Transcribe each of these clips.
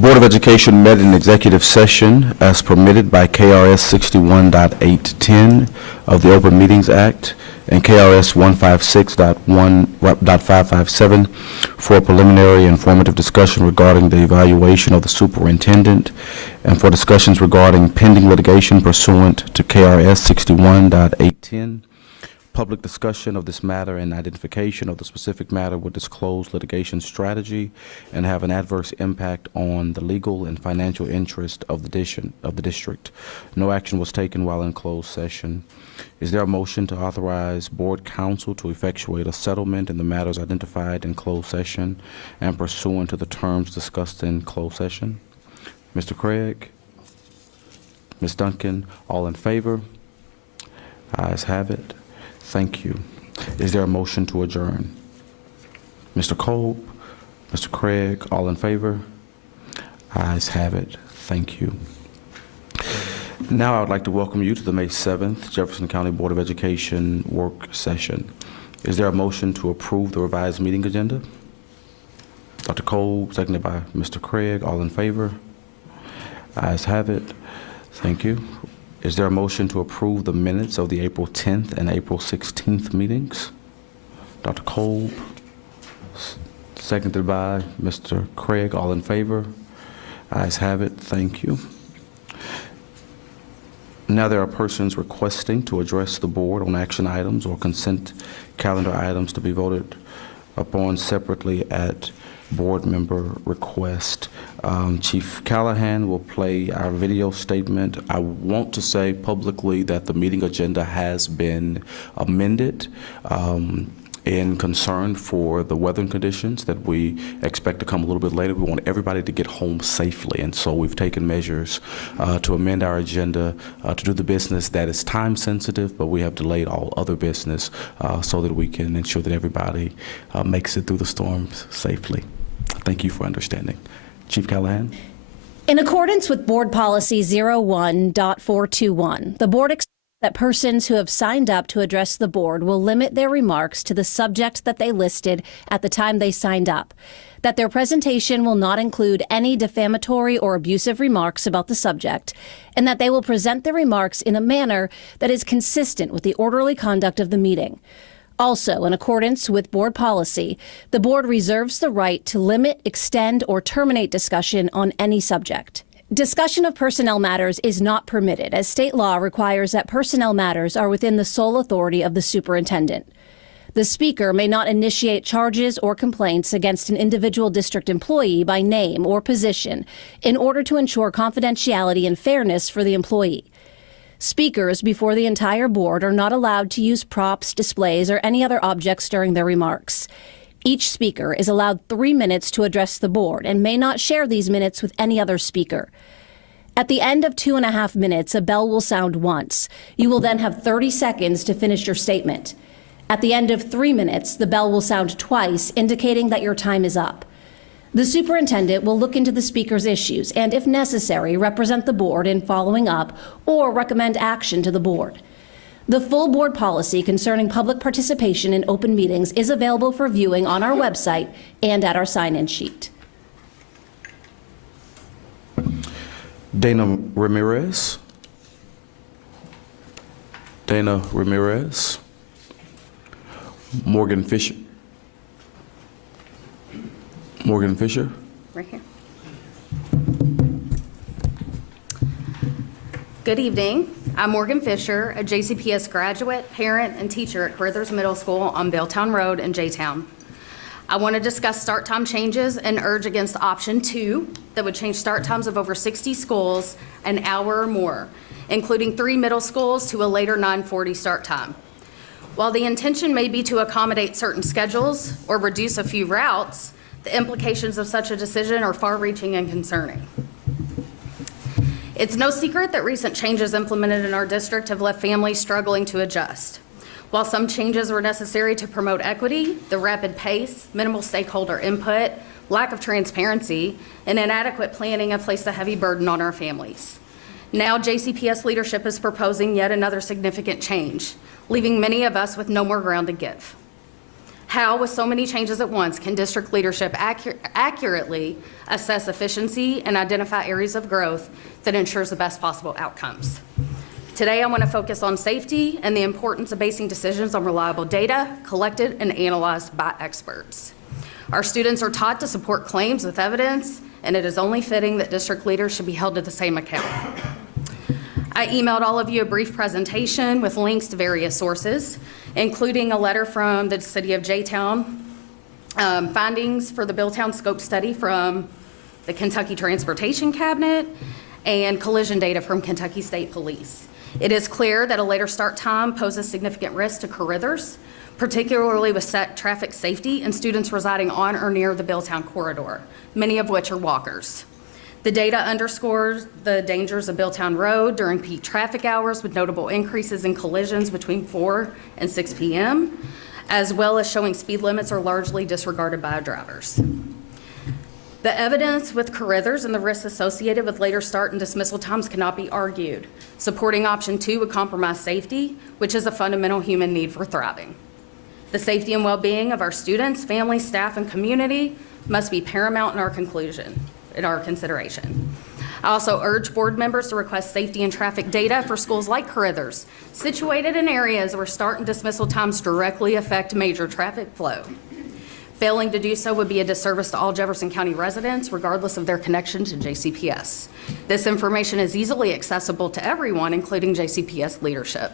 Board of Education met in executive session as permitted by KRS 61.810 of the Open Meetings Act and KRS 156.1.557 for a preliminary informative discussion regarding the evaluation of the superintendent and for discussions regarding pending litigation pursuant to KRS 61.810. Public discussion of this matter and identification of the specific matter would disclose litigation strategy and have an adverse impact on the legal and financial interest of the district. No action was taken while in closed session. Is there a motion to authorize board counsel to effectuate a settlement in the matters identified in closed session and pursuant to the terms discussed in closed session? Mr. Craig? Ms. Duncan? All in favor? Ayes have it. Thank you. Is there a motion to adjourn? Mr. Kolb, Mr. Craig, all in favor? Ayes have it. Thank you. Now I would like to welcome you to the May 7th Jefferson County Board of Education work session. Is there a motion to approve the revised meeting agenda? Dr. Kolb, seconded by Mr. Craig, all in favor? Ayes have it. Thank you. Is there a motion to approve the minutes of the April 10th and April 16th meetings? Dr. Kolb, seconded by Mr. Craig, all in favor? Ayes have it. Thank you. Now there are persons requesting to address the board on action items or consent calendar items to be voted upon separately at board member request. Chief Callahan will play our video statement. I want to say publicly that the meeting agenda has been amended in concern for the weather conditions that we expect to come a little bit later. We want everybody to get home safely, and so we've taken measures to amend our agenda to do the business that is time sensitive, but we have delayed all other business so that we can ensure that everybody makes it through the storms safely. Thank you for understanding. Chief Callahan. In accordance with Board Policy 01.421, the board expects that persons who have signed up to address the board will limit their remarks to the subject that they listed at the time they signed up, that their presentation will not include any defamatory or abusive remarks about the subject, and that they will present their remarks in a manner that is consistent with the orderly conduct of the meeting. Also, in accordance with board policy, the board reserves the right to limit, extend, or terminate discussion on any subject. Discussion of personnel matters is not permitted, as state law requires that personnel matters are within the sole authority of the superintendent. The speaker may not initiate charges or complaints against an individual district employee by name or position in order to ensure confidentiality and fairness for the employee. Speakers before the entire board are not allowed to use props, displays, or any other objects during their remarks. Each speaker is allowed 3 minutes to address the board and may not share these minutes with any other speaker. At the end of 2.5 minutes, a bell will sound once. You will then have 30 seconds to finish your statement. At the end of 3 minutes, the bell will sound twice, indicating that your time is up. The superintendent will look into the speaker's issues and, if necessary, represent the board in following up or recommend action to the board. The full board policy concerning public participation in open meetings is available for viewing on our website and at our sign-in sheet. Dana Ramirez. Dana Ramirez. Morgan Fisher. Morgan Fisher. Right here. Good evening. I'm Morgan Fisher, a JCPS graduate, parent, and teacher at Carruthers Middle School on Belltown Road in J-Town. I want to discuss start time changes and urge against option 2 that would change start times of over 60 schools an hour or more, including 3 middle schools to a later 9:40 start time. While the intention may be to accommodate certain schedules or reduce a few routes, the implications of such a decision are far-reaching and concerning. It's no secret that recent changes implemented in our district have left families struggling to adjust. While some changes were necessary to promote equity, the rapid pace, minimal stakeholder input, lack of transparency, and inadequate planning have placed a heavy burden on our families. Now JCPS leadership is proposing yet another significant change, leaving many of us with no more ground to give. How, with so many changes at once, can district leadership accurately assess efficiency and identify areas of growth that ensures the best possible outcomes? Today, I want to focus on safety and the importance of basing decisions on reliable data collected and analyzed by experts. Our students are taught to support claims with evidence, and it is only fitting that district leaders should be held to the same account. I emailed all of you a brief presentation with links to various sources, including a letter from the City of J-Town, findings for the Billtown Scope Study from the Kentucky Transportation Cabinet, and collision data from Kentucky State Police. It is clear that a later start time poses significant risk to careers, particularly with traffic safety and students residing on or near the Billtown corridor, many of which are walkers. The data underscores the dangers of Billtown Road during peak traffic hours, with notable increases in collisions between 4 and 6 p.m., as well as showing speed limits are largely disregarded by drivers. The evidence with careers and the risks associated with later start and dismissal times cannot be argued. Supporting option 2 would compromise safety, which is a fundamental human need for thriving. The safety and well-being of our students, families, staff, and community must be paramount in our consideration. I also urge board members to request safety and traffic data for schools like Carruthers, situated in areas where start and dismissal times directly affect major traffic flow. Failing to do so would be a disservice to all Jefferson County residents, regardless of their connection to JCPS. This information is easily accessible to everyone, including JCPS leadership.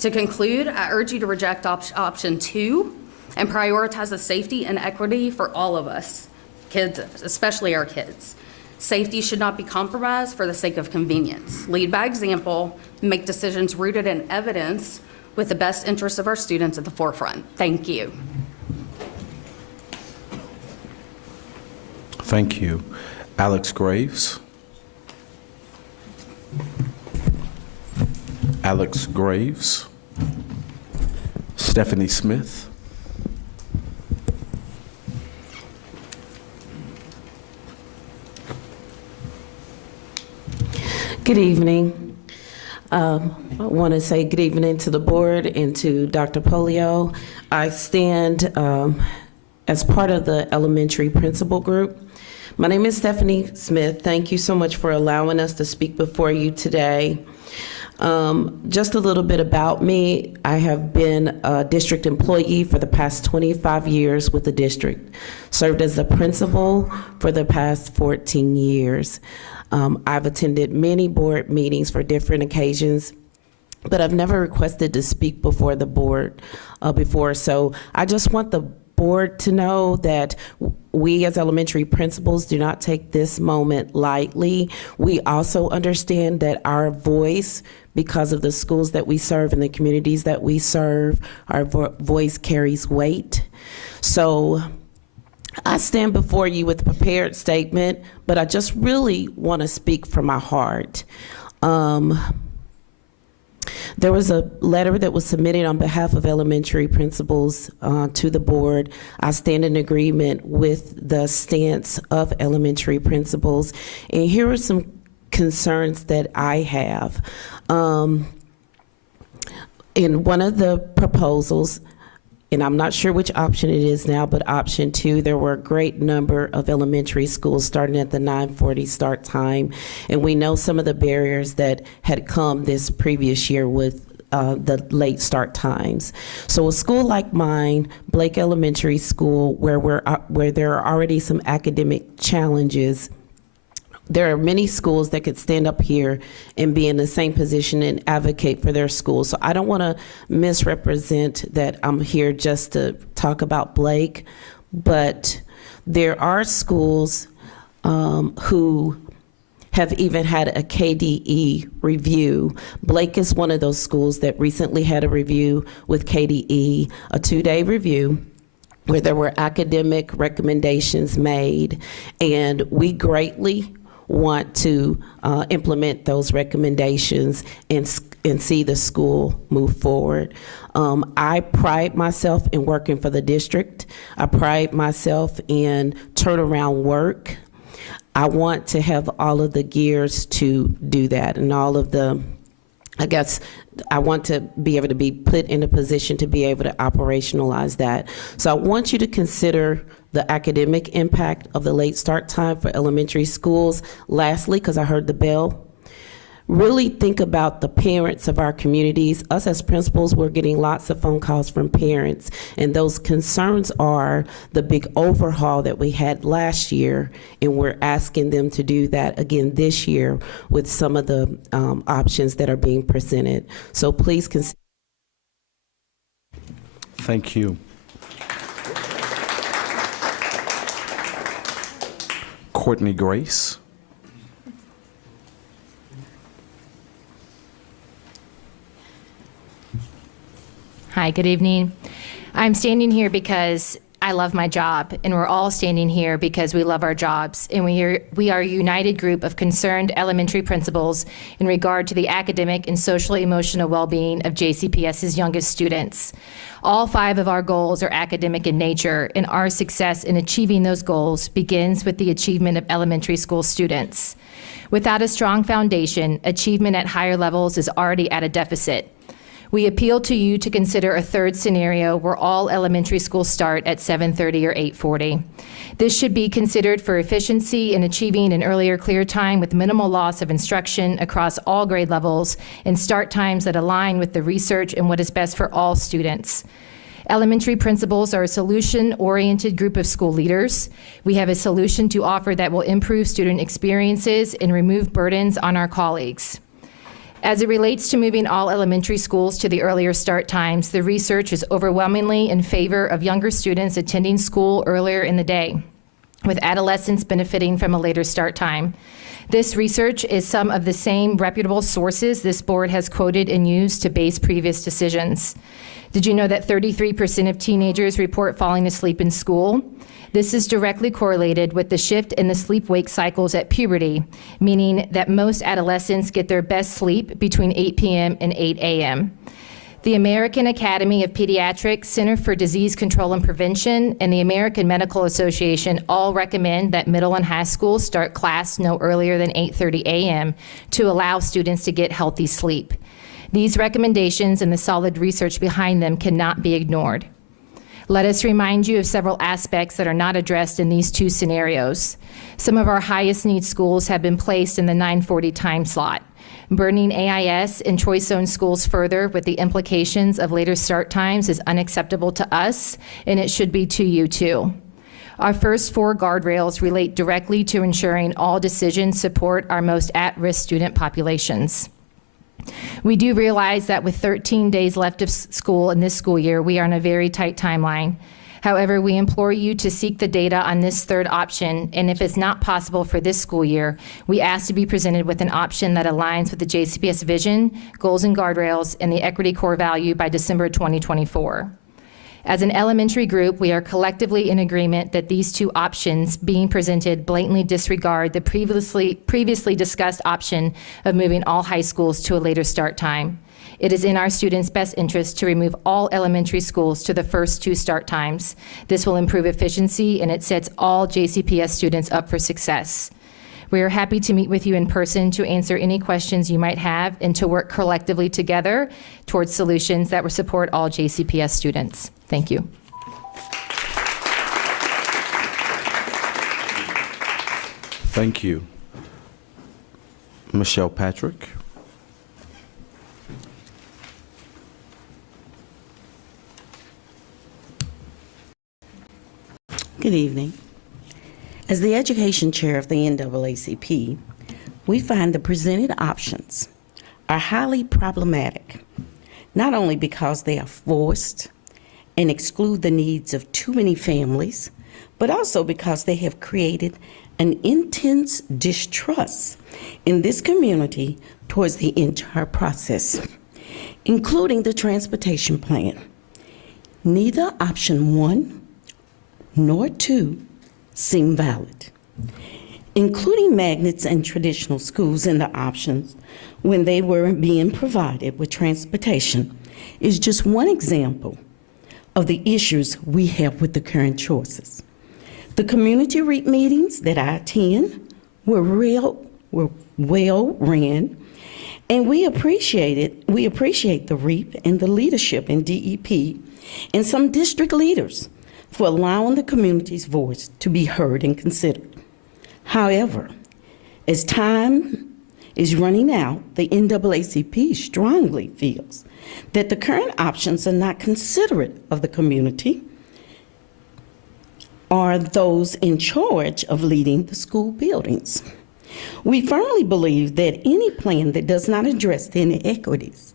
To conclude, I urge you to reject option 2 and prioritize the safety and equity for all of us, kids, especially our kids. Safety should not be compromised for the sake of convenience. Lead by example, make decisions rooted in evidence with the best interests of our students at the forefront. Thank you. Thank you. Alex Graves. Alex Graves. Stephanie Smith. Good evening. I want to say good evening to the board and to Dr. Polio. I stand as part of the elementary principal group. My name is Stephanie Smith. Thank you so much for allowing us to speak before you today. Just a little bit about me. I have been a district employee for the past 25 years with the district, served as the principal for the past 14 years. I've attended many board meetings for different occasions, but I've never requested to speak before the board before. So I just want the board to know that we as elementary principals do not take this moment lightly. We also understand that our voice, because of the schools that we serve and the communities that we serve, our voice carries weight. So I stand before you with a prepared statement, but I just really want to speak from my heart. There was a letter that was submitted on behalf of elementary principals to the board. I stand in agreement with the stance of elementary principals, and here are some concerns that I have. In one of the proposals, and I'm not sure which option it is now, but option 2, there were a great number of elementary schools starting at the 9:40 start time. And we know some of the barriers that had come this previous year with the late start times. So a school like mine, Blake Elementary School, where there are already some academic challenges, there are many schools that could stand up here and be in the same position and advocate for their schools. So I don't want to misrepresent that I'm here just to talk about Blake, but there are schools who have even had a KDE review. Blake is one of those schools that recently had a review with KDE, a 2-day review, where there were academic recommendations made, and we greatly want to implement those recommendations and see the school move forward. I pride myself in working for the district. I pride myself in turnaround work. I want to have all of the gears to do that and all of the I guess I want to be able to be put in a position to be able to operationalize that. So I want you to consider the academic impact of the late start time for elementary schools. Lastly, because I heard the bell, really think about the parents of our communities. Us as principals, we're getting lots of phone calls from parents, and those concerns are the big overhaul that we had last year, and we're asking them to do that again this year with some of the options that are being presented. So please consider. Thank you. Courtney Grace. Hi, good evening. I'm standing here because I love my job, and we're all standing here because we love our jobs, and we are a united group of concerned elementary principals in regard to the academic and social-emotional well-being of JCPS's youngest students. All 5 of our goals are academic in nature, and our success in achieving those goals begins with the achievement of elementary school students. Without a strong foundation, achievement at higher levels is already at a deficit. We appeal to you to consider a third scenario where all elementary schools start at 7:30 or 8:40. This should be considered for efficiency in achieving an earlier clear time with minimal loss of instruction across all grade levels and start times that align with the research and what is best for all students. Elementary principals are a solution-oriented group of school leaders. We have a solution to offer that will improve student experiences and remove burdens on our colleagues. As it relates to moving all elementary schools to the earlier start times, the research is overwhelmingly in favor of younger students attending school earlier in the day, with adolescents benefiting from a later start time. This research is some of the same reputable sources this board has quoted and used to base previous decisions. Did you know that 33% of teenagers report falling asleep in school? This is directly correlated with the shift in the sleep-wake cycles at puberty, meaning that most adolescents get their best sleep between 8 p.m. and 8 a.m. The American Academy of Pediatrics, Center for Disease Control and Prevention, and the American Medical Association all recommend that middle and high schools start class no earlier than 8:30 a.m. to allow students to get healthy sleep. These recommendations and the solid research behind them cannot be ignored. Let us remind you of several aspects that are not addressed in these 2 scenarios. Some of our highest need schools have been placed in the 9:40 time slot. Burning AIS and choice zone schools further with the implications of later start times is unacceptable to us, and it should be to you too. Our first 4 guardrails relate directly to ensuring all decisions support our most at-risk student populations. We do realize that with 13 days left of school in this school year, we are on a very tight timeline. However, we implore you to seek the data on this third option, and if it's not possible for this school year, we ask to be presented with an option that aligns with the JCPS vision, goals and guardrails, and the equity core value by December 2024. As an elementary group, we are collectively in agreement that these 2 options being presented blatantly disregard the previously discussed option of moving all high schools to a later start time. It is in our students' best interest to remove all elementary schools to the first 2 start times. This will improve efficiency, and it sets all JCPS students up for success. We are happy to meet with you in person to answer any questions you might have and to work collectively together towards solutions that will support all JCPS students. Thank you. Thank you. Michelle Patrick. Good evening. As the education chair of the NAACP, we find the presented options are highly problematic, not only because they are forced and exclude the needs of too many families, but also because they have created an intense distrust in this community towards the entire process, including the transportation plan. Neither option 1 nor 2 seem valid. Including magnets and traditional schools in the options when they were being provided with transportation is just one example of the issues we have with the current choices. The community REAP meetings that I attend were well ran, And we appreciate the REAP and the leadership in DEP and some district leaders for allowing the community's voice to be heard and considered. However, as time is running out, the NAACP strongly feels that the current options are not considerate of the community or those in charge of leading the school buildings. We firmly believe that any plan that does not address the inequities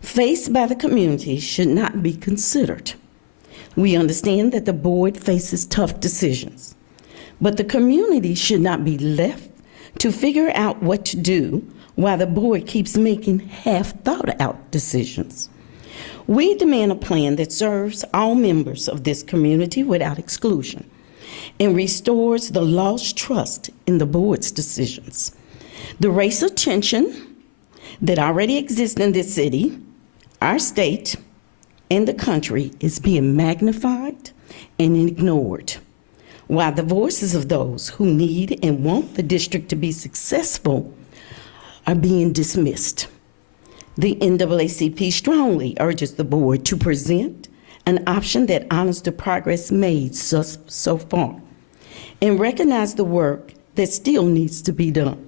faced by the community should not be considered. We understand that the board faces tough decisions, but the community should not be left to figure out what to do while the board keeps making half-thought-out decisions. We demand a plan that serves all members of this community without exclusion and restores the lost trust in the board's decisions. The racial tension that already exists in this city, our state, and the country is being magnified and ignored, while the voices of those who need and want the district to be successful are being dismissed. The NAACP strongly urges the board to present an option that honors the progress made so far and recognize the work that still needs to be done.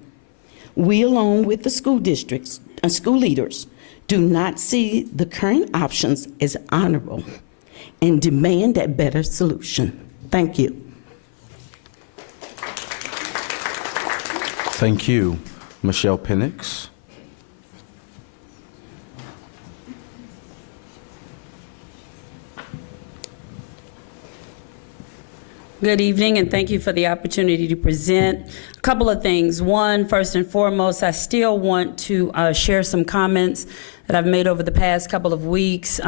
We, along with the school districts and school leaders, do not see the current options as honorable and demand a better solution. Thank you. Thank you. Michelle Penix. Good evening, and thank you for the opportunity to present. A couple of things. One, first and foremost, I still want to share some comments that I've made over the past couple of weeks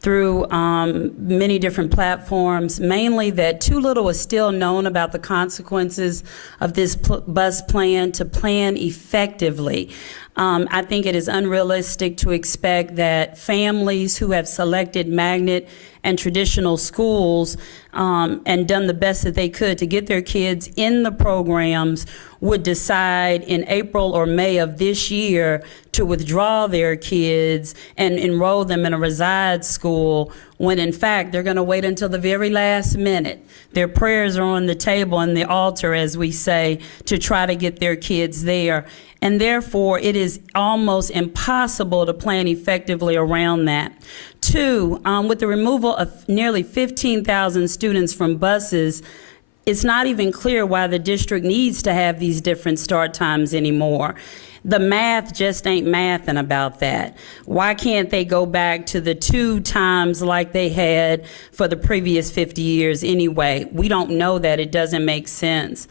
through many different platforms, mainly that too little is still known about the consequences of this bus plan to plan effectively. I think it is unrealistic to expect that families who have selected magnet and traditional schools and done the best that they could to get their kids in the programs would decide in April or May of this year to withdraw their kids and enroll them in a reside school, when in fact they're going to wait until the very last minute. Their prayers are on the table and the altar, as we say, to try to get their kids there. And therefore, it is almost impossible to plan effectively around that. Two, with the removal of nearly 15,000 students from buses, it's not even clear why the district needs to have these different start times anymore. The math just ain't mathing about that. Why can't they go back to the 2 times like they had for the previous 50 years anyway? We don't know that. It doesn't make sense.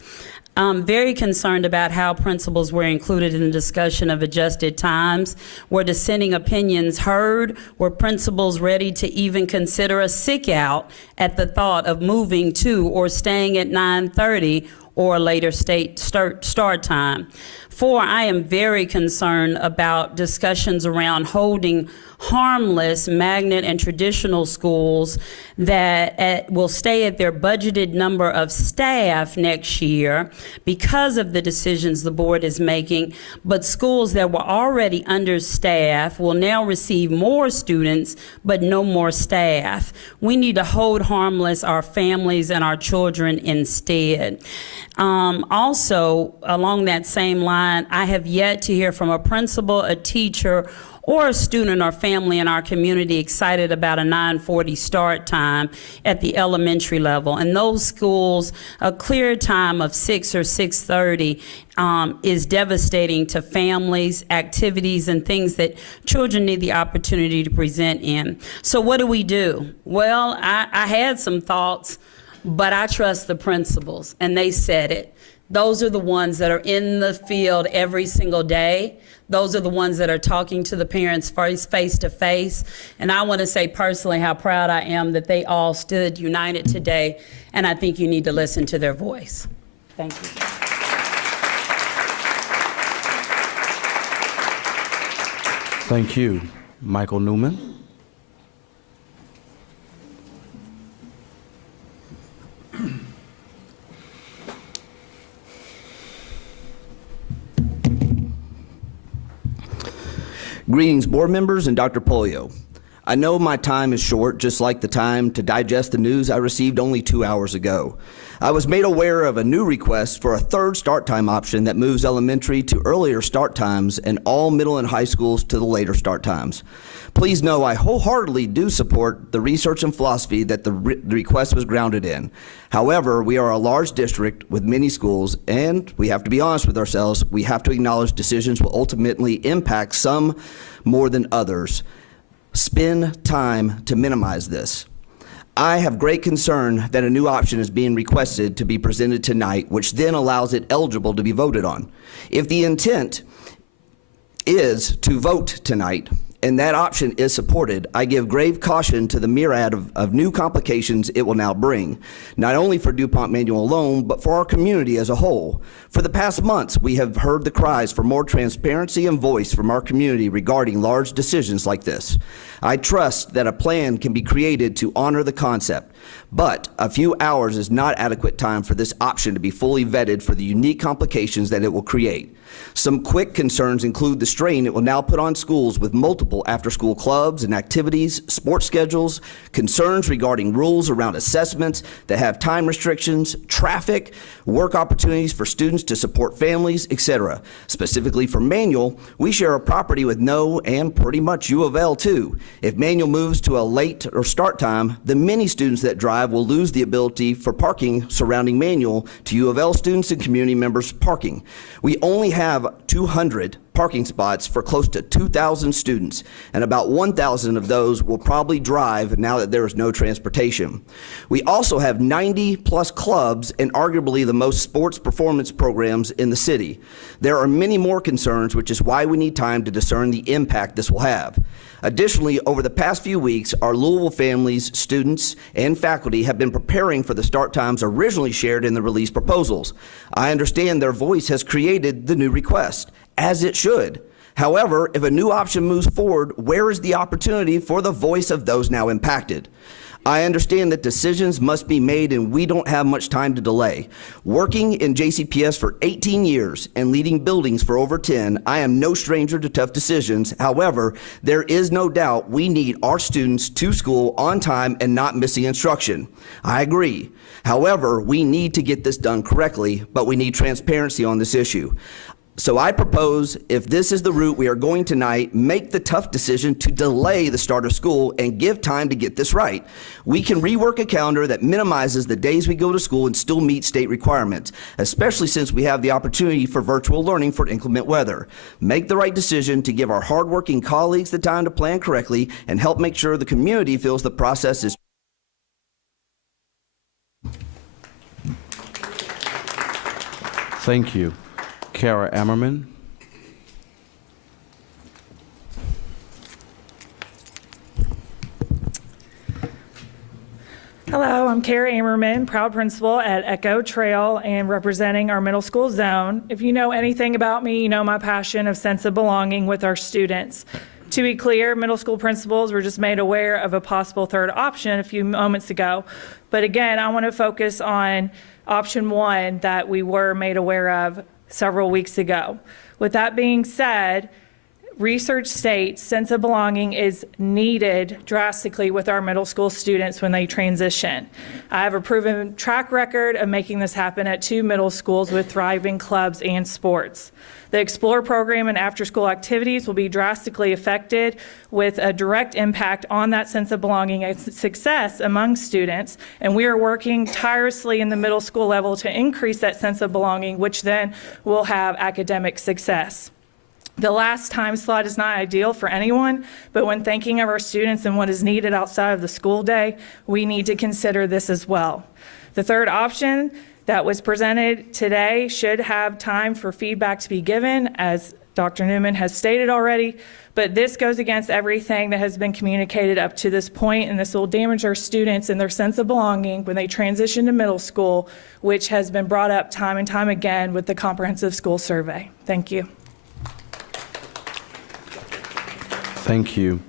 I'm very concerned about how principals were included in the discussion of adjusted times. Were dissenting opinions heard? Were principals ready to even consider a sick out at the thought of moving to or staying at 9:30 or a later start time? 4, I am very concerned about discussions around holding harmless magnet and traditional schools that will stay at their budgeted number of staff next year because of the decisions the board is making, but schools that were already understaffed will now receive more students but no more staff. We need to hold harmless our families and our children instead. Also, along that same line, I have yet to hear from a principal, a teacher, or a student or family in our community excited about a 9:40 start time at the elementary level. And those schools, a clear time of 6 or 6:30 is devastating to families, activities, and things that children need the opportunity to present in. So what do? Well, I had some thoughts, but I trust the principals, and they said it. Those are the ones that are in the field every single day. Those are the ones that are talking to the parents face to face. And I want to say personally how proud I am that they all stood united today, and I think you need to listen to their voice. Thank you. Thank you. Michael Newman. Greetings, board members and Dr. Polio. I know my time is short, just like the time to digest the news I received only 2 hours ago. I was made aware of a new request for a third start time option that moves elementary to earlier start times and all middle and high schools to the later start times. Please know I wholeheartedly do support the research and philosophy that the request was grounded in. However, we are a large district with many schools, and we have to be honest with ourselves. We have to acknowledge decisions will ultimately impact some more than others. Spend time to minimize this. I have great concern that a new option is being requested to be presented tonight, which then allows it eligible to be voted on. If the intent is to vote tonight, and that option is supported, I give grave caution to the myriad of new complications it will now bring, not only for DuPont Manual alone, but for our community as a whole. For the past months, we have heard the cries for more transparency and voice from our community regarding large decisions like this. I trust that a plan can be created to honor the concept, but a few hours is not adequate time for this option to be fully vetted for the unique complications that it will create. Some quick concerns include the strain it will now put on schools with multiple after-school clubs and activities, sports schedules, concerns regarding rules around assessments that have time restrictions, traffic, work opportunities for students to support families, etc. Specifically for Manual, we share a property with No and pretty much U of L too. If Manual moves to a late or start time, the many students that drive will lose the ability for parking surrounding Manual to U of L students and community members parking. We only have 200 parking spots for close to 2,000 students, and about 1,000 of those will probably drive now that there is no transportation. We also have 90+ clubs and arguably the most sports performance programs in the city. There are many more concerns, which is why we need time to discern the impact this will have. Additionally, over the past few weeks, our Louisville families, students, and faculty have been preparing for the start times originally shared in the release proposals. I understand their voice has created the new request, as it should. However, if a new option moves forward, where is the opportunity for the voice of those now impacted? I understand that decisions must be made and we don't have much time to delay. Working in JCPS for 18 years and leading buildings for over 10, I am no stranger to tough decisions. However, there is no doubt we need our students to school on time and not missing instruction. I agree. However, we need to get this done correctly, but we need transparency on this issue. So I propose, if this is the route we are going tonight, make the tough decision to delay the start of school and give time to get this right. We can rework a calendar that minimizes the days we go to school and still meet state requirements, especially since we have the opportunity for virtual learning for inclement weather. Make the right decision to give our hardworking colleagues the time to plan correctly and help make sure the community feels the process is. Thank you. Kara Ammerman. Hello, I'm Kara Ammerman, proud principal at Echo Trail and representing our middle school zone. If you know anything about me, you know my passion of sense of belonging with our students. To be clear, middle school principals were just made aware of a possible third option a few moments ago. But again, I want to focus on option one that we were made aware of several weeks ago. With that being said, research states sense of belonging is needed drastically with our middle school students when they transition. I have a proven track record of making this happen at 2 middle schools with thriving clubs and sports. The Explore program and after-school activities will be drastically affected with a direct impact on that sense of belonging and success among students. And we are working tirelessly in the middle school level to increase that sense of belonging, which then will have academic success. The last time slot is not ideal for anyone, but when thinking of our students and what is needed outside of the school day, we need to consider this as well. The third option that was presented today should have time for feedback to be given, as Dr. Newman has stated already, but this goes against everything that has been communicated up to this point, and this will damage our students and their sense of belonging when they transition to middle school, which has been brought up time and time again with the comprehensive school survey. Thank you. Thank you.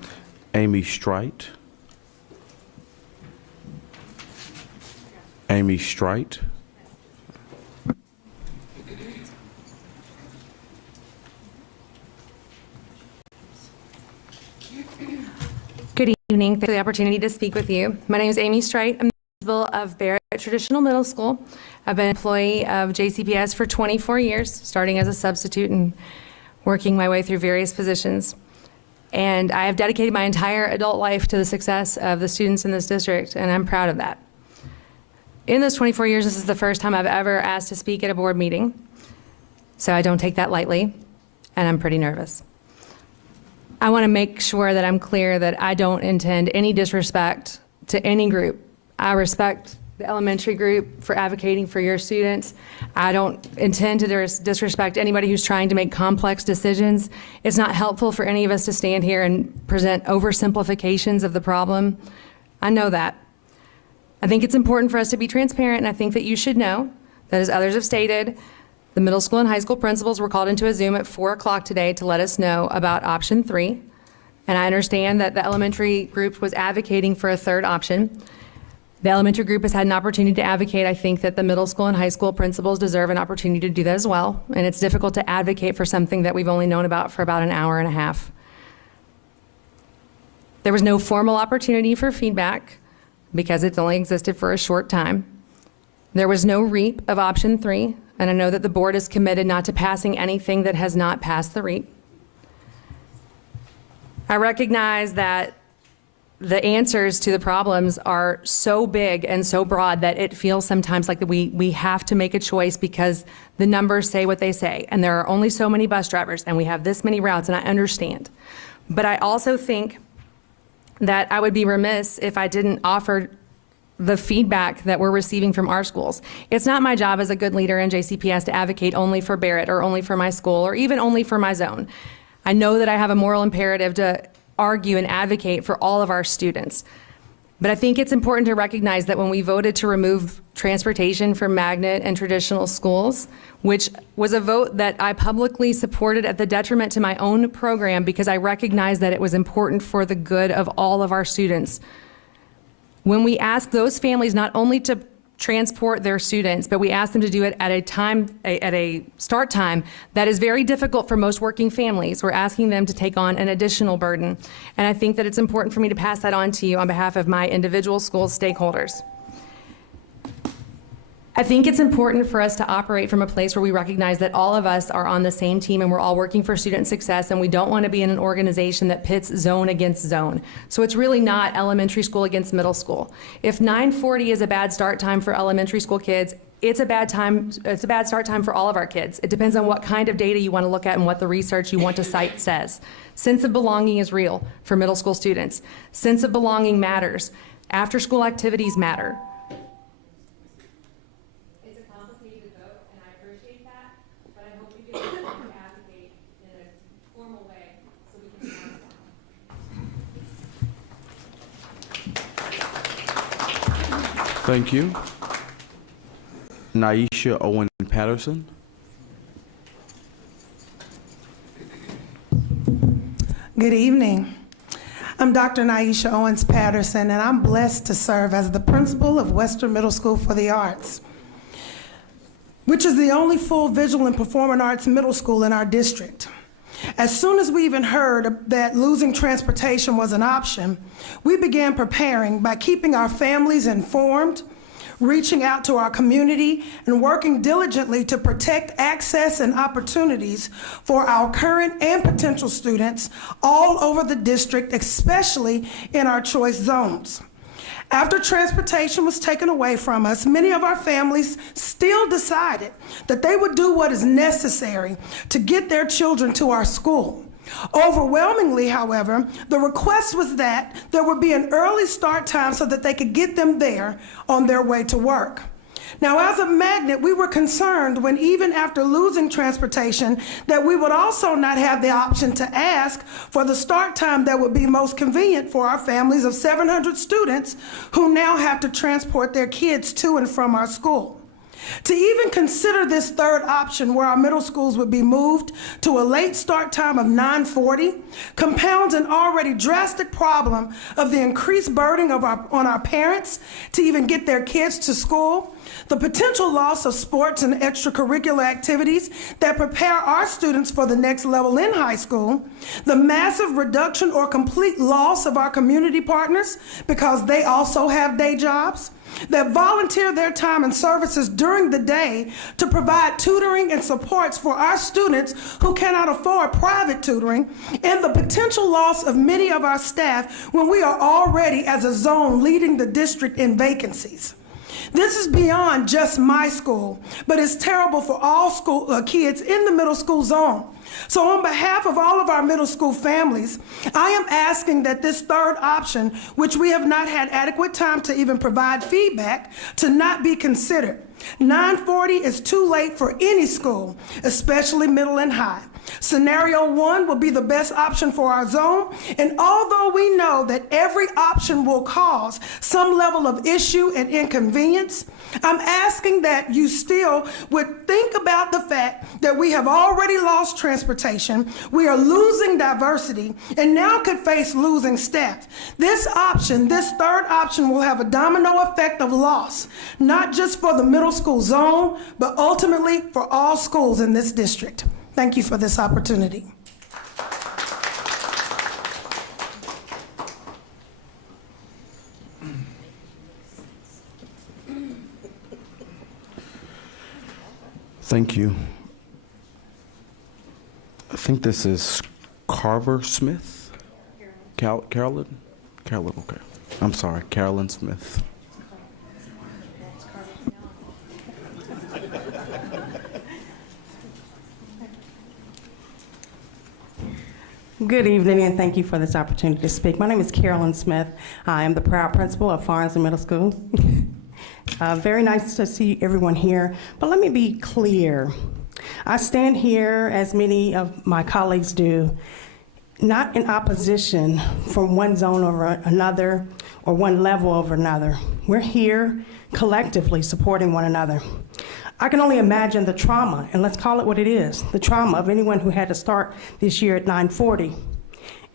Amy Strite. Amy Strite. Good evening. Thanks for the opportunity to speak with you. My name is Amy Strite. I'm the principal of Barrett Traditional Middle School. I've been an employee of JCPS for 24 years, starting as a substitute and working my way through various positions. And I have dedicated my entire adult life to the success of the students in this district, and I'm proud of that. In those 24 years, this is the first time I've ever asked to speak at a board meeting, so I don't take that lightly, and I'm pretty nervous. I want to make sure that I'm clear that I don't intend any disrespect to any group. I respect the elementary group for advocating for your students. I don't intend to disrespect anybody who's trying to make complex decisions. It's not helpful for any of us to stand here and present oversimplifications of the problem. I know that. I think it's important for us to be transparent, and I think that you should know that, as others have stated, the middle school and high school principals were called into a Zoom at 4 o'clock today to let us know about option 3. And I understand that the elementary group was advocating for a third option. The elementary group has had an opportunity to advocate. I think that the middle school and high school principals deserve an opportunity to do that as well. And it's difficult to advocate for something that we've only known about for about an hour and a half. There was no formal opportunity for feedback because it's only existed for a short time. There was no REAP of option 3, and I know that the board is committed not to passing anything that has not passed the REAP. I recognize that the answers to the problems are so big and so broad that it feels sometimes like that we have to make a choice because the numbers say what they say, and there are only so many bus drivers, and we have this many routes, and I understand. But I also think that I would be remiss if I didn't offer the feedback that we're receiving from our schools. It's not my job as a good leader in JCPS to advocate only for Barrett or only for my school or even only for my zone. I know that I have a moral imperative to argue and advocate for all of our students. But I think it's important to recognize that when we voted to remove transportation from magnet and traditional schools, which was a vote that I publicly supported at the detriment to my own program because I recognized that it was important for the good of all of our students. When we ask those families not only to transport their students, but we ask them to do it at a start time that is very difficult for most working families. We're asking them to take on an additional burden. And I think that it's important for me to pass that on to you on behalf of my individual school stakeholders. I think it's important for us to operate from a place where we recognize that all of us are on the same team and we're all working for student success, and we don't want to be in an organization that pits zone against zone. So it's really not elementary school against middle school. If 9:40 is a bad start time for elementary school kids, it's a bad start time for all of our kids. It depends on what kind of data you want to look at and what the research you want to cite says. Sense of belonging is real for middle school students. Sense of belonging matters. After school activities matter. Thank you. Naisha Owen Patterson. Good evening. I'm Dr. Naisha Owens Patterson, and I'm blessed to serve as the principal of Western Middle School for the Arts, which is the only full visual and performing arts middle school in our district. As soon as we even heard that losing transportation was an option, we began preparing by keeping our families informed, reaching out to our community, and working diligently to protect access and opportunities for our current and potential students all over the district, especially in our choice zones. After transportation was taken away from us, many of our families still decided that they would do what is necessary to get their children to our school. Overwhelmingly, however, the request was that there would be an early start time so that they could get them there on their way to work. Now, as a magnet, we were concerned when, even after losing transportation, that we would also not have the option to ask for the start time that would be most convenient for our families of 700 students who now have to transport their kids to and from our school. To even consider this third option, where our middle schools would be moved to a late start time of 9:40, compounds an already drastic problem of the increased burden on our parents to even get their kids to school, the potential loss of sports and extracurricular activities that prepare our students for the next level in high school, the massive reduction or complete loss of our community partners because they also have day jobs, that volunteer their time and services during the day to provide tutoring and supports for our students who cannot afford private tutoring, and the potential loss of many of our staff when we are already as a zone leading the district in vacancies. This is beyond just my school, but it's terrible for all school kids in the middle school zone. So on behalf of all of our middle school families, I am asking that this third option, which we have not had adequate time to even provide feedback, to not be considered. 9:40 is too late for any school, especially middle and high. Scenario 1 will be the best option for our zone, and although we know that every option will cause some level of issue and inconvenience, I'm asking that you still would think about the fact that we have already lost transportation, we are losing diversity, and now could face losing staff. This option, this third option, will have a domino effect of loss, not just for the middle school zone, but ultimately for all schools in this district. Thank you for this opportunity. Thank you. I think this is Carver Smith? Carolyn? Carolyn, okay. I'm sorry, Carolyn Smith. Good evening, and thank you for this opportunity to speak. My name is Carolyn Smith. I am the proud principal of Farnsworth Middle School. Very nice to see everyone here, but let me be clear. I stand here, as many of my colleagues do, not in opposition from one zone over another or one level over another. We're here collectively supporting one another. I can only imagine the trauma, and let's call it what it is, the trauma of anyone who had to start this year at 9:40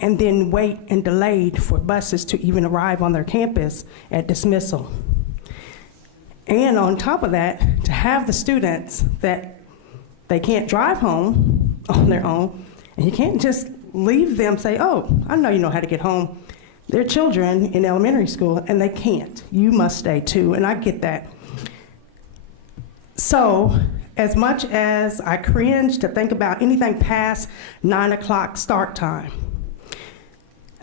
and then wait and delayed for buses to even arrive on their campus at dismissal. And on top of that, to have the students that they can't drive home on their own, and you can't just leave them, say, oh, I know you know how to get home. They're children in elementary school, and they can't. You must stay too, and I get that. So, as much as I cringe to think about anything past 9 o'clock start time,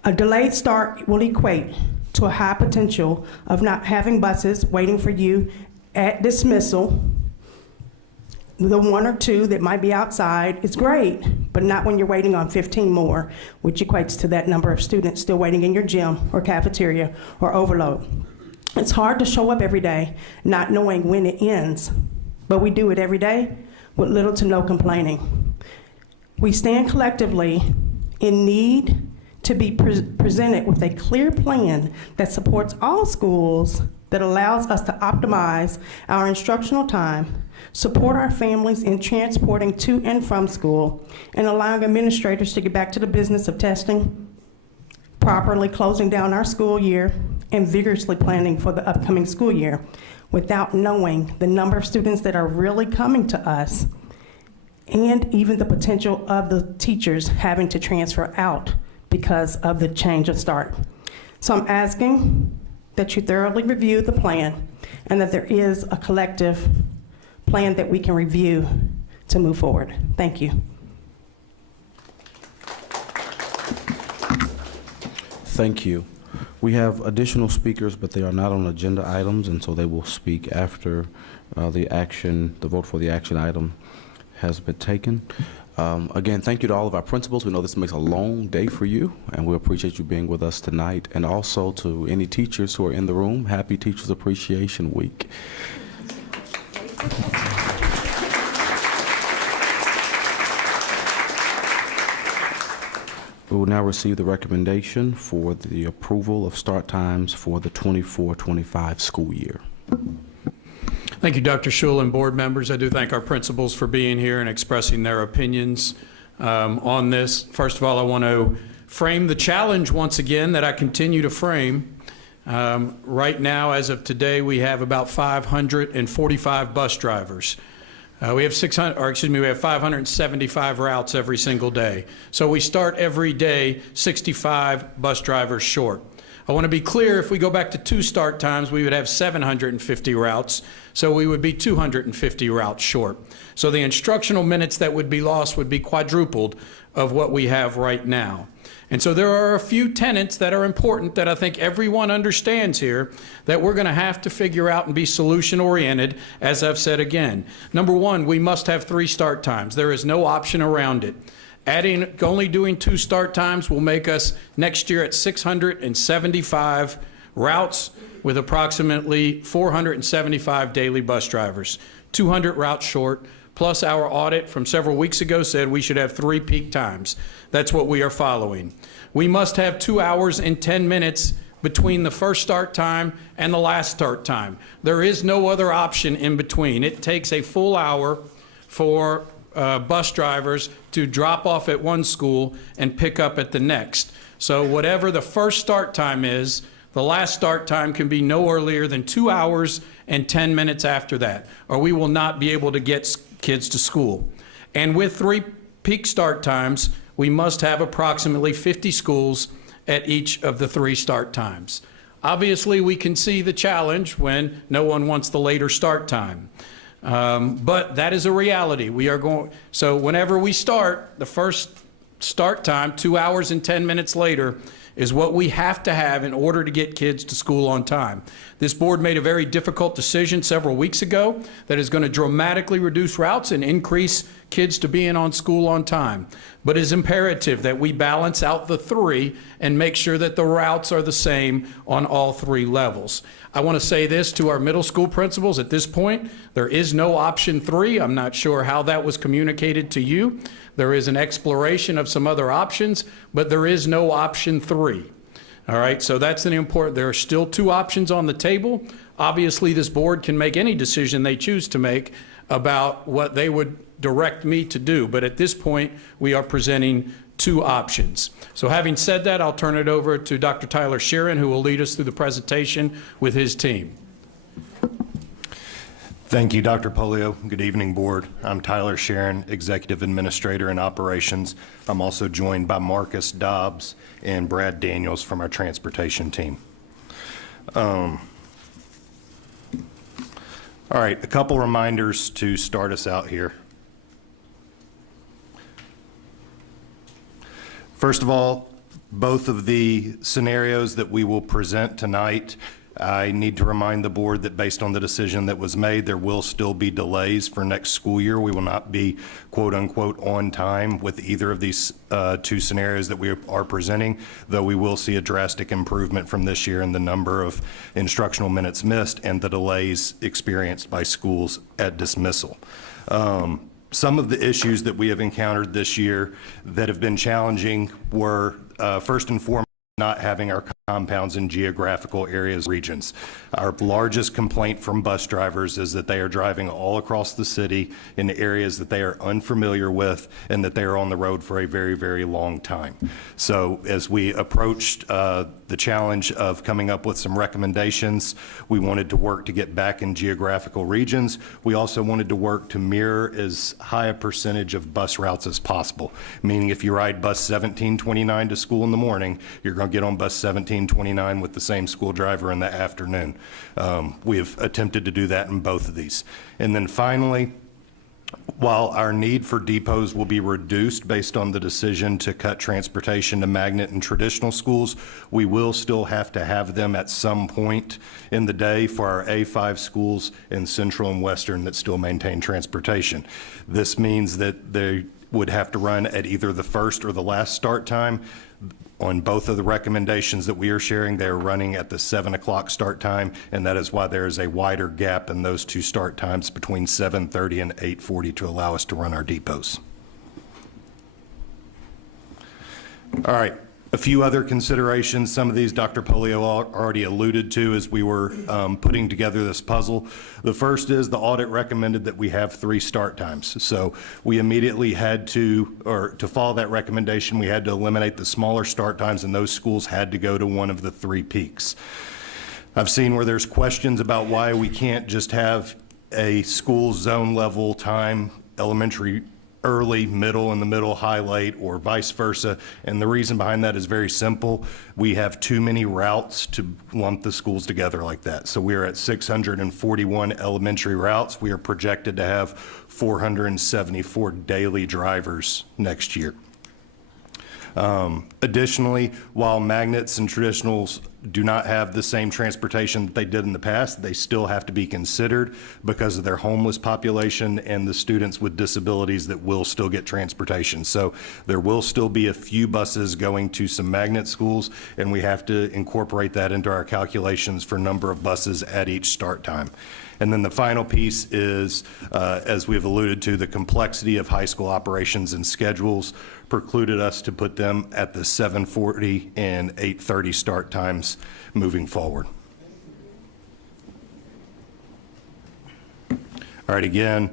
a delayed start will equate to a high potential of not having buses waiting for you at dismissal. The one or two that might be outside is great, but not when you're waiting on 15 more, which equates to that number of students still waiting in your gym or cafeteria or overload. It's hard to show up every day not knowing when it ends, but we do it every day with little to no complaining. We stand collectively in need to be presented with a clear plan that supports all schools, that allows us to optimize our instructional time, support our families in transporting to and from school, and allowing administrators to get back to the business of testing, properly closing down our school year, and vigorously planning for the upcoming school year without knowing the number of students that are really coming to us, and even the potential of the teachers having to transfer out because of the change of start. So I'm asking that you thoroughly review the plan and that there is a collective plan that we can review to move forward. Thank you. Thank you. We have additional speakers, but they are not on agenda items, and so they will speak after the vote for the action item has been taken. Again, thank you to all of our principals. We know this makes a long day for you, and we appreciate you being with us tonight. And also to any teachers who are in the room, happy Teachers Appreciation Week. We will now receive the recommendation for the approval of start times for the 24-25 school year. Thank you, Dr. Schul and board members. I do thank our principals for being here and expressing their opinions on this. First of all, I want to frame the challenge once again that I continue to frame Right now, as of today, we have about 545 bus drivers. We have 575 routes every single day. So we start every day 65 bus drivers short. I want to be clear, if we go back to 2 start times, we would have 750 routes, so we would be 250 routes short. So the instructional minutes that would be lost would be quadrupled of what we have right now. And so there are a few tenets that are important that I think everyone understands here that we're going to have to figure out and be solution-oriented, as I've said again. Number one, we must have 3 start times. There is no option around it. Only doing 2 start times will make us next year at 675 routes with approximately 475 daily bus drivers, 200 routes short, plus our audit from several weeks ago said we should have 3 peak times. That's what we are following. We must have 2 hours and 10 minutes between the first start time and the last start time. There is no other option in between. It takes a full hour for bus drivers to drop off at one school and pick up at the next. So whatever the first start time is, the last start time can be no earlier than 2 hours and 10 minutes after that, or we will not be able to get kids to school. And with 3 peak start times, we must have approximately 50 schools at each of the 3 start times. Obviously, we can see the challenge when no one wants the later start time. But that is a reality. So whenever we start, the first start time, 2 hours and 10 minutes later, is what we have to have in order to get kids to school on time. This board made a very difficult decision several weeks ago that is going to dramatically reduce routes and increase kids to being on school on time. But it is imperative that we balance out the 3 and make sure that the routes are the same on all 3 levels. I want to say this to our middle school principals at this point. There is no option 3. I'm not sure how that was communicated to you. There is an exploration of some other options, but there is no option 3. All right, so that's an important, there are still 2 options on the table. Obviously, this board can make any decision they choose to make about what they would direct me to do, but at this point, we are presenting 2 options. So having said that, I'll turn it over to Dr. Tyler Sheeran, who will lead us through the presentation with his team. Thank you, Dr. Polio. Good evening, Board. I'm Tyler Sharon, Executive Administrator in Operations. I'm also joined by Marcus Dobbs and Brad Daniels from our transportation team. All right, a couple reminders to start us out here. First of all, both of the scenarios that we will present tonight, I need to remind the board that based on the decision that was made, there will still be delays for next school year. We will not be quote unquote on time with either of these 2 scenarios that we are presenting, though we will see a drastic improvement from this year in the number of instructional minutes missed and the delays experienced by schools at dismissal. Some of the issues that we have encountered this year that have been challenging were first and foremost not having our compounds in geographical areas, regions. Our largest complaint from bus drivers is that they are driving all across the city in areas that they are unfamiliar with and that they are on the road for a very, very long time. So as we approached the challenge of coming up with some recommendations, we wanted to work to get back in geographical regions. We also wanted to work to mirror as high a percentage of bus routes as possible, meaning if you ride bus 1729 to school in the morning, you're going to get on bus 1729 with the same school driver in the afternoon. We have attempted to do that in both of these. And then finally, while our need for depots will be reduced based on the decision to cut transportation to magnet and traditional schools, we will still have to have them at some point in the day for our A5 schools in Central and Western that still maintain transportation. This means that they would have to run at either the first or the last start time. On both of the recommendations that we are sharing, they're running at the 7 o'clock start time, and that is why there is a wider gap in those 2 start times between 7:30 and 8:40 to allow us to run our depots. All right, a few other considerations. Some of these Dr. Polio already alluded to as we were putting together this puzzle. The first is the audit recommended that we have 3 start times. So we immediately had to follow that recommendation, we had to eliminate the smaller start times, and those schools had to go to one of the 3 peaks. I've seen where there's questions about why we can't just have a school zone level time, elementary early, middle, in the middle, high, late, or vice versa. And the reason behind that is very simple. We have too many routes to lump the schools together like that. So we are at 641 elementary routes. We are projected to have 474 daily drivers next year. Additionally, while magnets and traditionals do not have the same transportation that they did in the past, they still have to be considered because of their homeless population and the students with disabilities that will still get transportation. So there will still be a few buses going to some magnet schools, and we have to incorporate that into our calculations for number of buses at each start time. And then the final piece is, as we've alluded to, the complexity of high school operations and schedules precluded us to put them at the 7:40 and 8:30 start times moving forward. All right, again,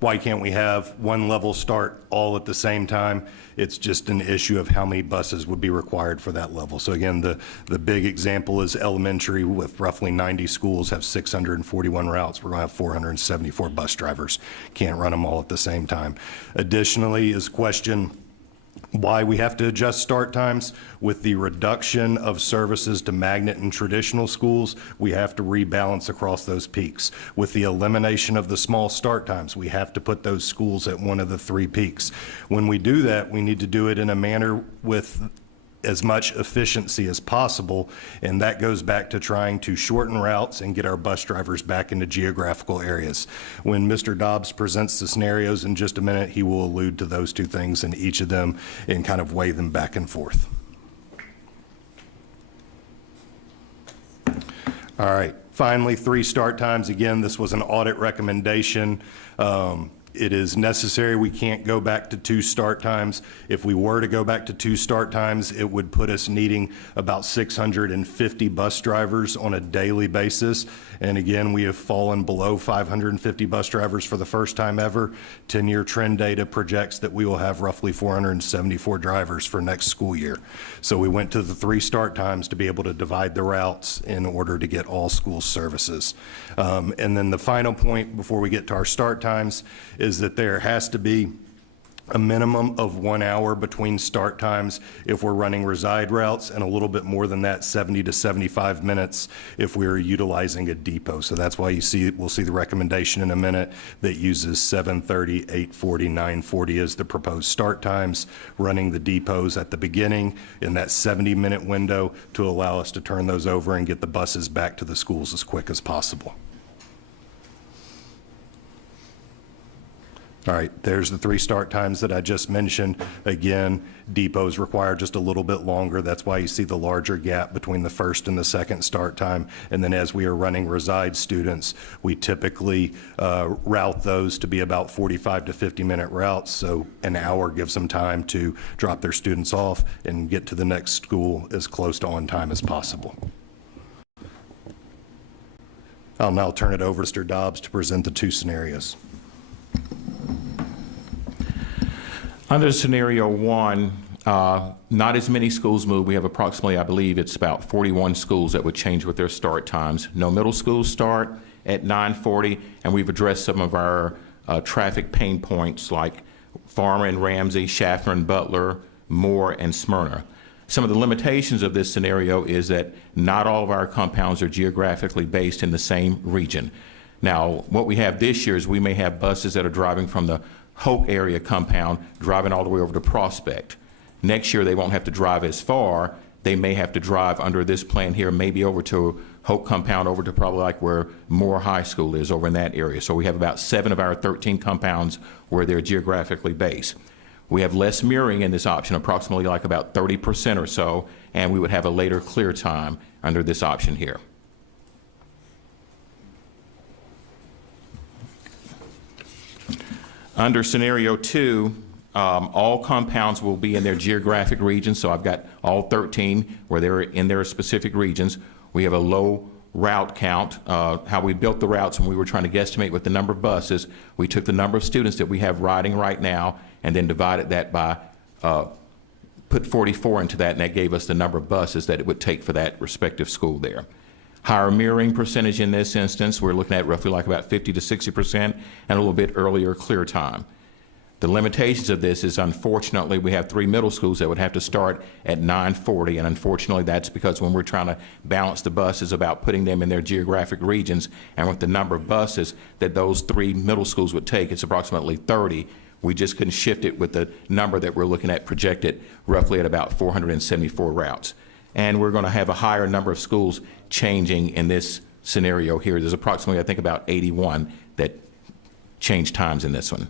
why can't we have one level start all at the same time? It's just an issue of how many buses would be required for that level. So again, the big example is elementary with roughly 90 schools have 641 routes. We're going to have 474 bus drivers. Can't run them all at the same time. Additionally is question why we have to adjust start times. With the reduction of services to magnet and traditional schools, we have to rebalance across those peaks. With the elimination of the small start times, we have to put those schools at one of the 3 peaks. When we do that, we need to do it in a manner with as much efficiency as possible, and that goes back to trying to shorten routes and get our bus drivers back into geographical areas. When Mr. Dobbs presents the scenarios in just a minute, he will allude to those 2 things and each of them and kind of weigh them back and forth. All right, finally, 3 start times. Again, this was an audit recommendation. It is necessary. We can't go back to 2 start times. If we were to go back to 2 start times, it would put us needing about 650 bus drivers on a daily basis. And again, we have fallen below 550 bus drivers for the first time ever. 10-year trend data projects that we will have roughly 474 drivers for next school year. So we went to the 3 start times to be able to divide the routes in order to get all school services. And then the final point before we get to our start times is that there has to be a minimum of 1 hour between start times if we're running reside routes, and a little bit more than that, 70 to 75 minutes if we're utilizing a depot. So that's why we'll see the recommendation in a minute that uses 7:30, 8:40, 9:40 as the proposed start times, running the depots at the beginning in that 70-minute window to allow us to turn those over and get the buses back to the schools as quick as possible. All right, there's the 3 start times that I just mentioned. Again, depots require just a little bit longer. That's why you see the larger gap between the first and the second start time. And then as we are running reside students, we typically route those to be about 45 to 50-minute routes. So an hour gives them time to drop their students off and get to the next school as close to on time as possible. I'll now turn it over to Mr. Dobbs to present the 2 scenarios. Under scenario 1, not as many schools move. We have approximately, I believe it's about 41 schools that would change with their start times. No middle schools start at 9:40, and we've addressed some of our traffic pain points like Farmer and Ramsey, Schaffner and Butler, Moore and Smyrna. Some of the limitations of this scenario is that not all of our compounds are geographically based in the same region. Now, what we have this year is we may have buses that are driving from the Hoke area compound driving all the way over to Prospect. Next year, they won't have to drive as far. They may have to drive under this plan here, maybe over to Hoke compound, over to probably like where Moore High School is over in that area. So we have about 7 of our 13 compounds where they're geographically based. We have less mirroring in this option, approximately like about 30% or so, and we would have a later clear time under this option here. Under scenario 2, all compounds will be in their geographic regions. So I've got all 13 where they're in their specific regions. We have a low route count. How we built the routes when we were trying to guesstimate with the number of buses, we took the number of students that we have riding right now and then divided that by, put 44 into that, and that gave us the number of buses that it would take for that respective school there. higher mirroring percentage in this instance. We're looking at roughly like about 50 to 60%, and a little bit earlier clear time. The limitations of this is, unfortunately, we have 3 middle schools that would have to start at 9:40, and unfortunately that's because when we're trying to balance the buses about putting them in their geographic regions, and with the number of buses that those 3 middle schools would take, it's approximately 30. We just couldn't shift it with the number that we're looking at projected roughly at about 474 routes. And we're going to have a higher number of schools changing in this scenario here. There's approximately, I think, about 81 that change times in this one.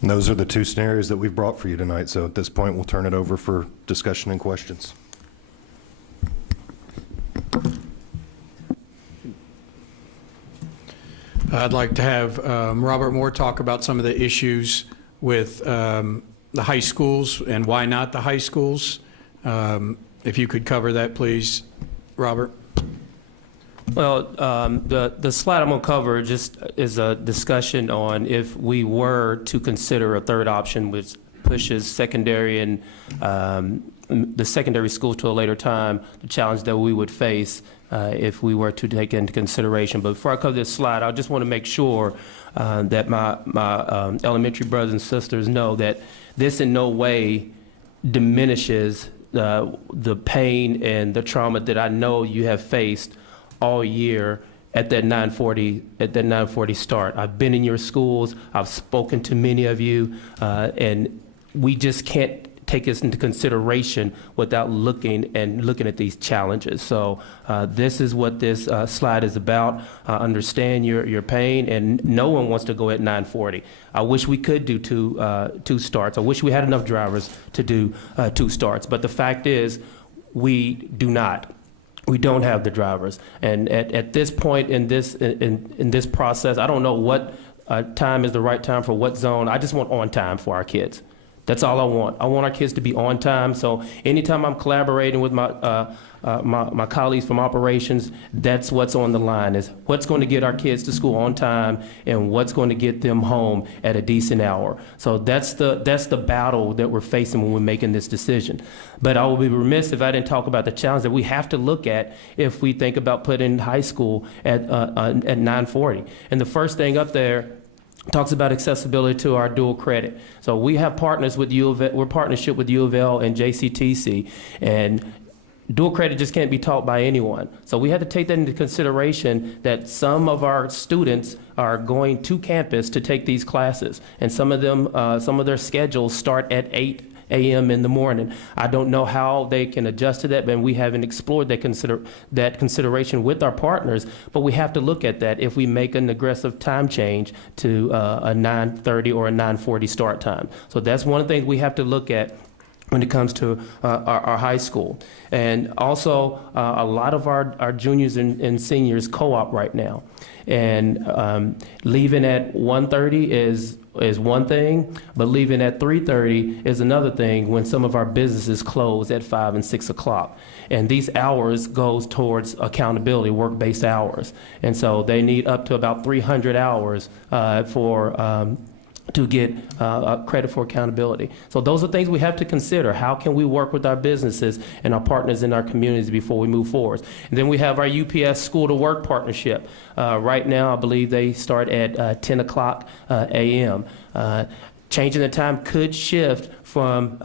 And those are the 2 scenarios that we've brought for you tonight. So at this point, we'll turn it over for discussion and questions. I'd like to have Robert Moore talk about some of the issues with the high schools and why not the high schools. If you could cover that, please, Robert. Well, the slide I'm going to cover just is a discussion on if we were to consider a third option, which pushes secondary and the secondary schools to a later time, the challenge that we would face if we were to take into consideration. But before I cover this slide, I just want to make sure that my elementary brothers and sisters know that this in no way diminishes the pain and the trauma that I know you have faced all year at that 9:40 start. I've been in your schools, I've spoken to many of you, and we just can't take this into consideration without looking at these challenges. So this is what this slide is about. I understand your pain, and no one wants to go at 9:40. I wish we could do two starts. I wish we had enough drivers to do 2 starts, but the fact is we do not. We don't have the drivers, and at this point in this process, I don't know what time is the right time for what zone. I just want on time for our kids. That's all I want. I want our kids to be on time. So anytime I'm collaborating with my colleagues from operations, that's what's on the line, is what's going to get our kids to school on time and what's going to get them home at a decent hour. So that's the battle that we're facing when we're making this decision. But I will be remiss if I didn't talk about the challenge that we have to look at if we think about putting high school at 9:40. And the first thing up there talks about accessibility to our dual credit. So we have partners with U of L, we're partnership with U of L and JCTC, and dual credit just can't be taught by anyone. So we had to take that into consideration that some of our students are going to campus to take these classes, and some of them, some of their schedules start at 8 a.m. in the morning. I don't know how they can adjust to that, but we haven't explored that consideration with our partners, but we have to look at that if we make an aggressive time change to a 9:30 or a 9:40 start time. So that's one of the things we have to look at when it comes to our high school. And also, a lot of our juniors and seniors co-op right now. And leaving at 1:30 is one thing, but leaving at 3:30 is another thing when some of our businesses close at 5 and 6 o'clock. And these hours goes towards accountability, work-based hours. And so they need up to about 300 hours to get credit for accountability. So those are things we have to consider. How can we work with our businesses and our partners in our communities before we move forward? And then we have our UPS School to Work partnership. Right now, I believe they start at 10 o'clock a.m. Changing the time could shift from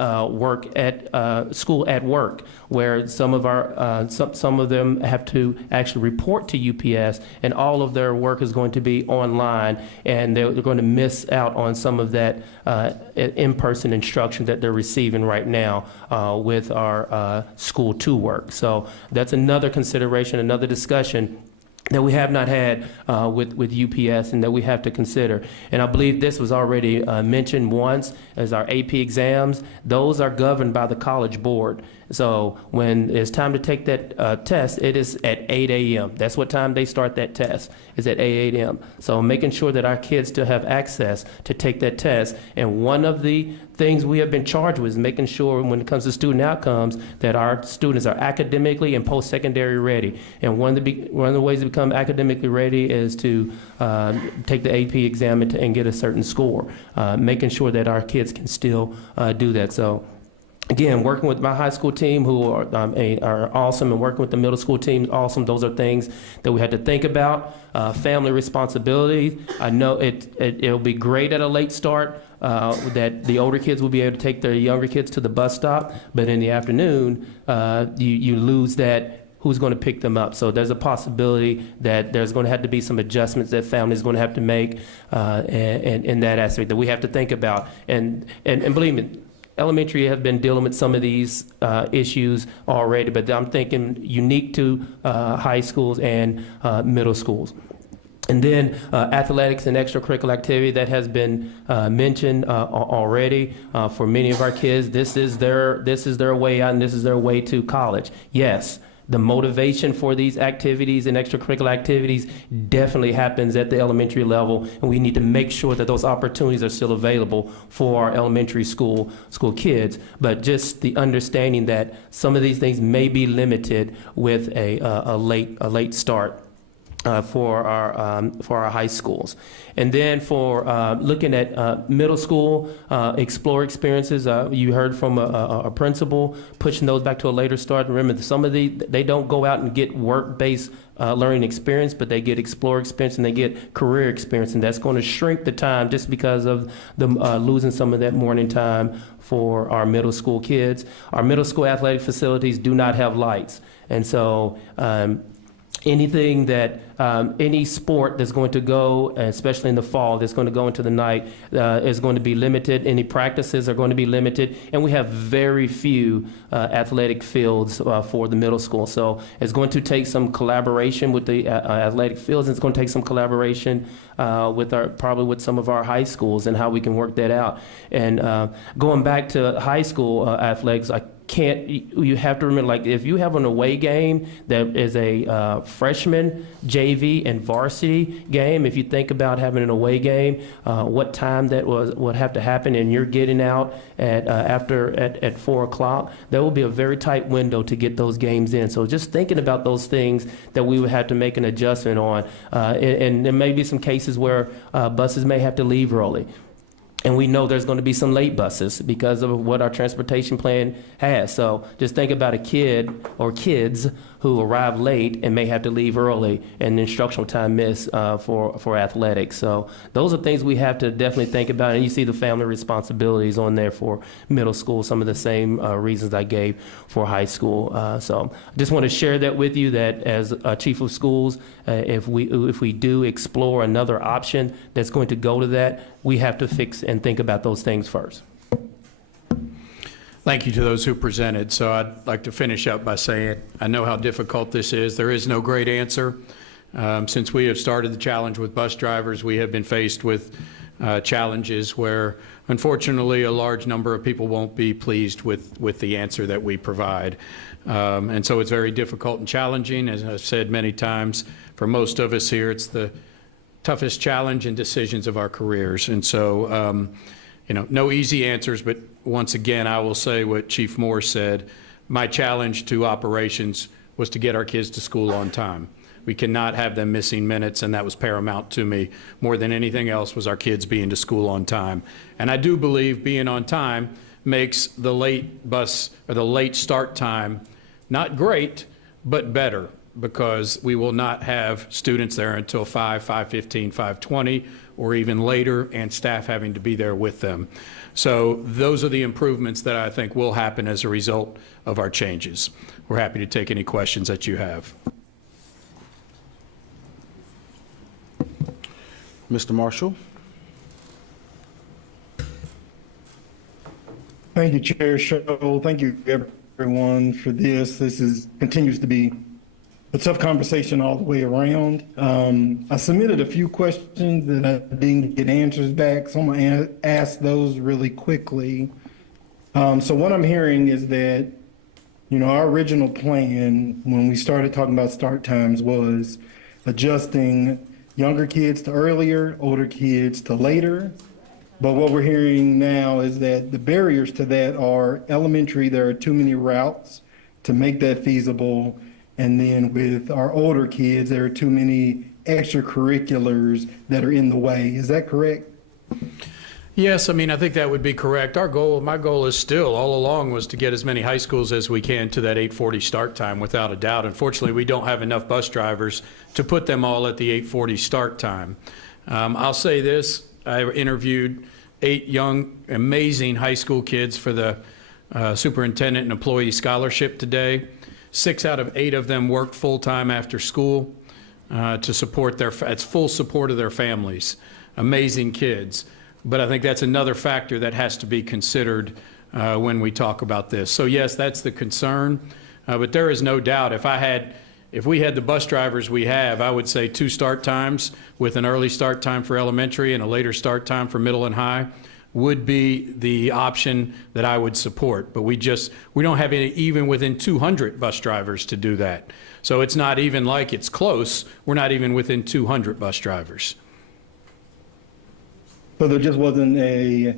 school at work, where some of them have to actually report to UPS, and all of their work is going to be online, and they're going to miss out on some of that in-person instruction that they're receiving right now with our school to work. So that's another consideration, another discussion that we have not had with UPS and that we have to consider. And I believe this was already mentioned once, as our AP exams, those are governed by the College Board. So when it's time to take that test, it is at 8 a.m. That's what time they start that test, is at 8 a.m. So making sure that our kids still have access to take that test. And one of the things we have been charged with is making sure when it comes to student outcomes that our students are academically and post-secondary ready. And one of the ways to become academically ready is to take the AP exam and get a certain score, making sure that our kids can still do that. So Again, working with my high school team who are awesome, and working with the middle school team awesome. Those are things that we had to think about. Family responsibility. I know it'll be great at a late start that the older kids will be able to take their younger kids to the bus stop, but in the afternoon, you lose that. Who's going to pick them up? So there's a possibility that there's going to have to be some adjustments that families going to have to make in that aspect that we have to think about. And believe me, elementary have been dealing with some of these issues already, but I'm thinking unique to high schools and middle schools. And then athletics and extracurricular activity that has been mentioned already for many of our kids. This is their way out, and this is their way to college. Yes. The motivation for these activities and extracurricular activities definitely happens at the elementary level, and we need to make sure that those opportunities are still available for our elementary school kids. But just the understanding that some of these things may be limited with a late start for our high schools. And then for looking at middle school, explore experiences. You heard from a principal, pushing those back to a later start. Remember, some of they don't go out and get work-based learning experience, but they get explore experience and they get career experience, and that's going to shrink the time just because of them losing some of that morning time for our middle school kids. Our middle school athletic facilities do not have lights, and so anything that any sport that's going to go, especially in the fall, that's going to go into the night is going to be limited. Any practices are going to be limited, and we have very few athletic fields for the middle school. So it's going to take some collaboration with the athletic fields. And it's going to take some collaboration probably with some of our high schools and how we can work that out. And going back to high school athletics, you have to remember, like, if you have an away game that is a freshman, JV, and varsity game, if you think about having an away game, what time that would have to happen, and you're getting out at 4 o'clock, that will be a very tight window to get those games in. So just thinking about those things that we would have to make an adjustment on, and there may be some cases where buses may have to leave early. And we know there's going to be some late buses because of what our transportation plan has. So just think about a kid or kids who arrive late and may have to leave early and instructional time miss for athletics. So those are things we have to definitely think about. And you see the family responsibilities on there for middle school, some of the same reasons I gave for high school. So I just want to share that with you, that as a chief of schools, if we do explore another option that's going to go to that, we have to fix and think about those things first. Thank you to those who presented. So I'd like to finish up by saying I know how difficult this is. There is no great answer. Since we have started the challenge with bus drivers, we have been faced with challenges where, unfortunately, a large number of people won't be pleased with the answer that we provide. And so it's very difficult and challenging. As I've said many times, for most of us here, it's the toughest challenge and decisions of our careers. And so, no easy answers, but once again, I will say what Chief Moore said. My challenge to operations was to get our kids to school on time. We cannot have them missing minutes, and that was paramount to me. More than anything else was our kids being to school on time. And I do believe being on time makes the late bus or the late start time not great, but better, because we will not have students there until 5:15, 5:20, or even later, and staff having to be there with them. So those are the improvements that I think will happen as a result of our changes. We're happy to take any questions that you have. Mr. Marshall? Thank you, Chair Show. Thank you, everyone, for this. This continues to be a tough conversation all the way around. I submitted a few questions that I didn't get answers back, so I'm going to ask those really quickly. So what I'm hearing is that, our original plan when we started talking about start times was adjusting younger kids to earlier, older kids to later. But what we're hearing now is that the barriers to that are elementary, there are too many routes to make that feasible. And then with our older kids, there are too many extracurriculars that are in the way. Is that correct? Yes, I mean, I think that would be correct. My goal is still, all along, was to get as many high schools as we can to that 8:40 start time, without a doubt. Unfortunately, we don't have enough bus drivers to put them all at the 8:40 start time. I'll say this, I interviewed 8 young, amazing high school kids for the Superintendent and Employee Scholarship today. 6 out of 8 of them work full-time after school to support it's full support of their families. Amazing kids. But I think that's another factor that has to be considered when we talk about this. So yes, that's the concern. But there is no doubt, if we had the bus drivers we have, I would say 2 start times with an early start time for elementary and a later start time for middle and high would be the option that I would support. But we don't have any, even within 200 bus drivers to do that. So it's not even like it's close. We're not even within 200 bus drivers. So there just wasn't a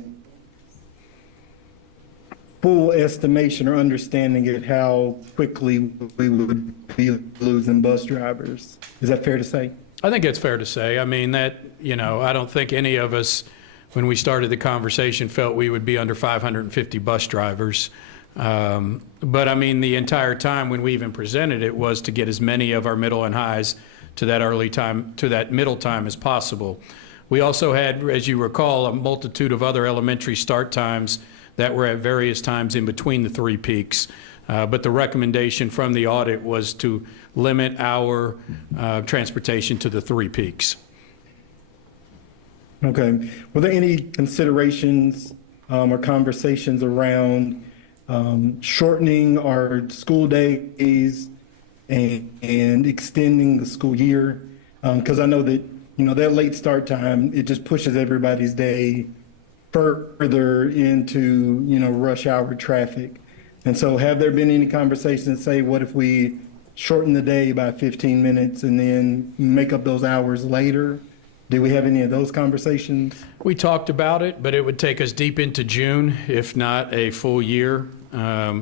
full estimation or understanding of how quickly we would be losing bus drivers. Is that fair to say? I think it's fair to say. I mean, I don't think any of us, when we started the conversation, felt we would be under 550 bus drivers. But I mean, the entire time when we even presented it was to get as many of our middle and highs to that early time, to that middle time as possible. We also had, as you recall, a multitude of other elementary start times that were at various times in between the 3 peaks. But the recommendation from the audit was to limit our transportation to the 3 peaks. Okay. Were there any considerations or conversations around shortening our school days and extending the school year? Because I know that that late start time, it just pushes everybody's day further into, rush hour traffic. And so have there been any conversations, say, what if we shorten the day by 15 minutes and then make up those hours later? Did we have any of those conversations? We talked about it, but it would take us deep into June, if not a full year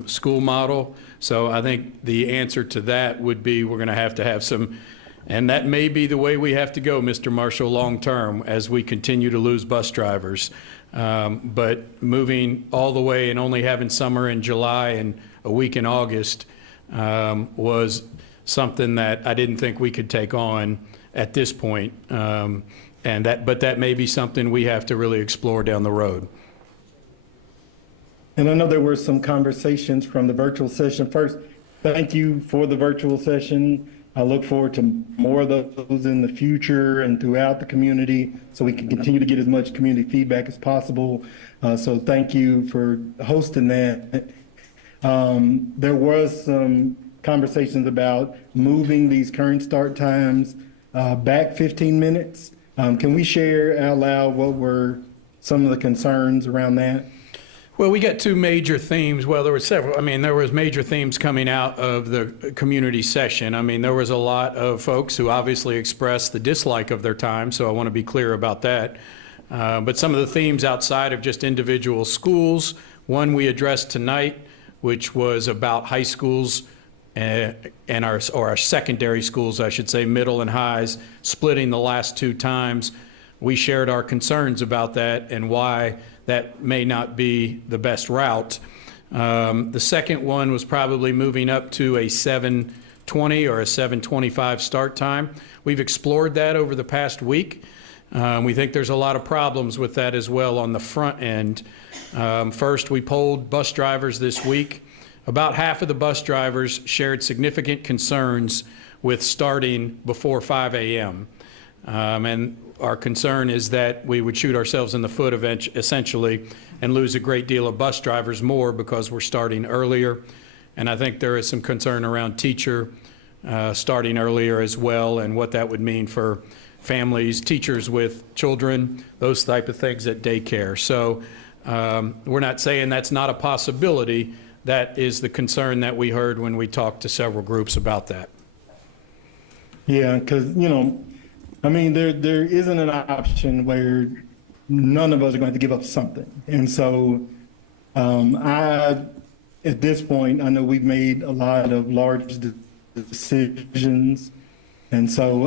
school model. So I think the answer to that would be we're going to have some. And that may be the way we have to go, Mr. Marshall, long term, as we continue to lose bus drivers. But moving all the way and only having summer in July and a week in August was something that I didn't think we could take on at this point. But that may be something we have to really explore down the road. And I know there were some conversations from the virtual session. First, thank you for the virtual session. I look forward to more of those in the future and throughout the community so we can continue to get as much community feedback as possible. So thank you for hosting that. There was some conversations about moving these current start times back 15 minutes. Can we share out loud what were some of the concerns around that? Well, we got 2 major themes. Well, there were several. I mean, there was major themes coming out of the community session. I mean, there was a lot of folks who obviously expressed the dislike of their time, so I want to be clear about that. But some of the themes outside of just individual schools, one we addressed tonight, which was about high schools and our secondary schools, I should say, middle and highs, splitting the last 2 times. We shared our concerns about that and why that may not be the best route. The second one was probably moving up to a 7:20 or a 7:25 start time. We've explored that over the past week. We think there's a lot of problems with that as well on the front end. First, we polled bus drivers this week. About half of the bus drivers shared significant concerns with starting before 5 a.m. And our concern is that we would shoot ourselves in the foot essentially and lose a great deal of bus drivers more because we're starting earlier. And I think there is some concern around teacher starting earlier as well and what that would mean for families, teachers with children, those type of things at daycare. So we're not saying that's not a possibility. That is the concern that we heard when we talked to several groups about that. Yeah, because, I mean, there isn't an option where none of us are going to give up something. And so at this point, I know we've made a lot of large decisions. And so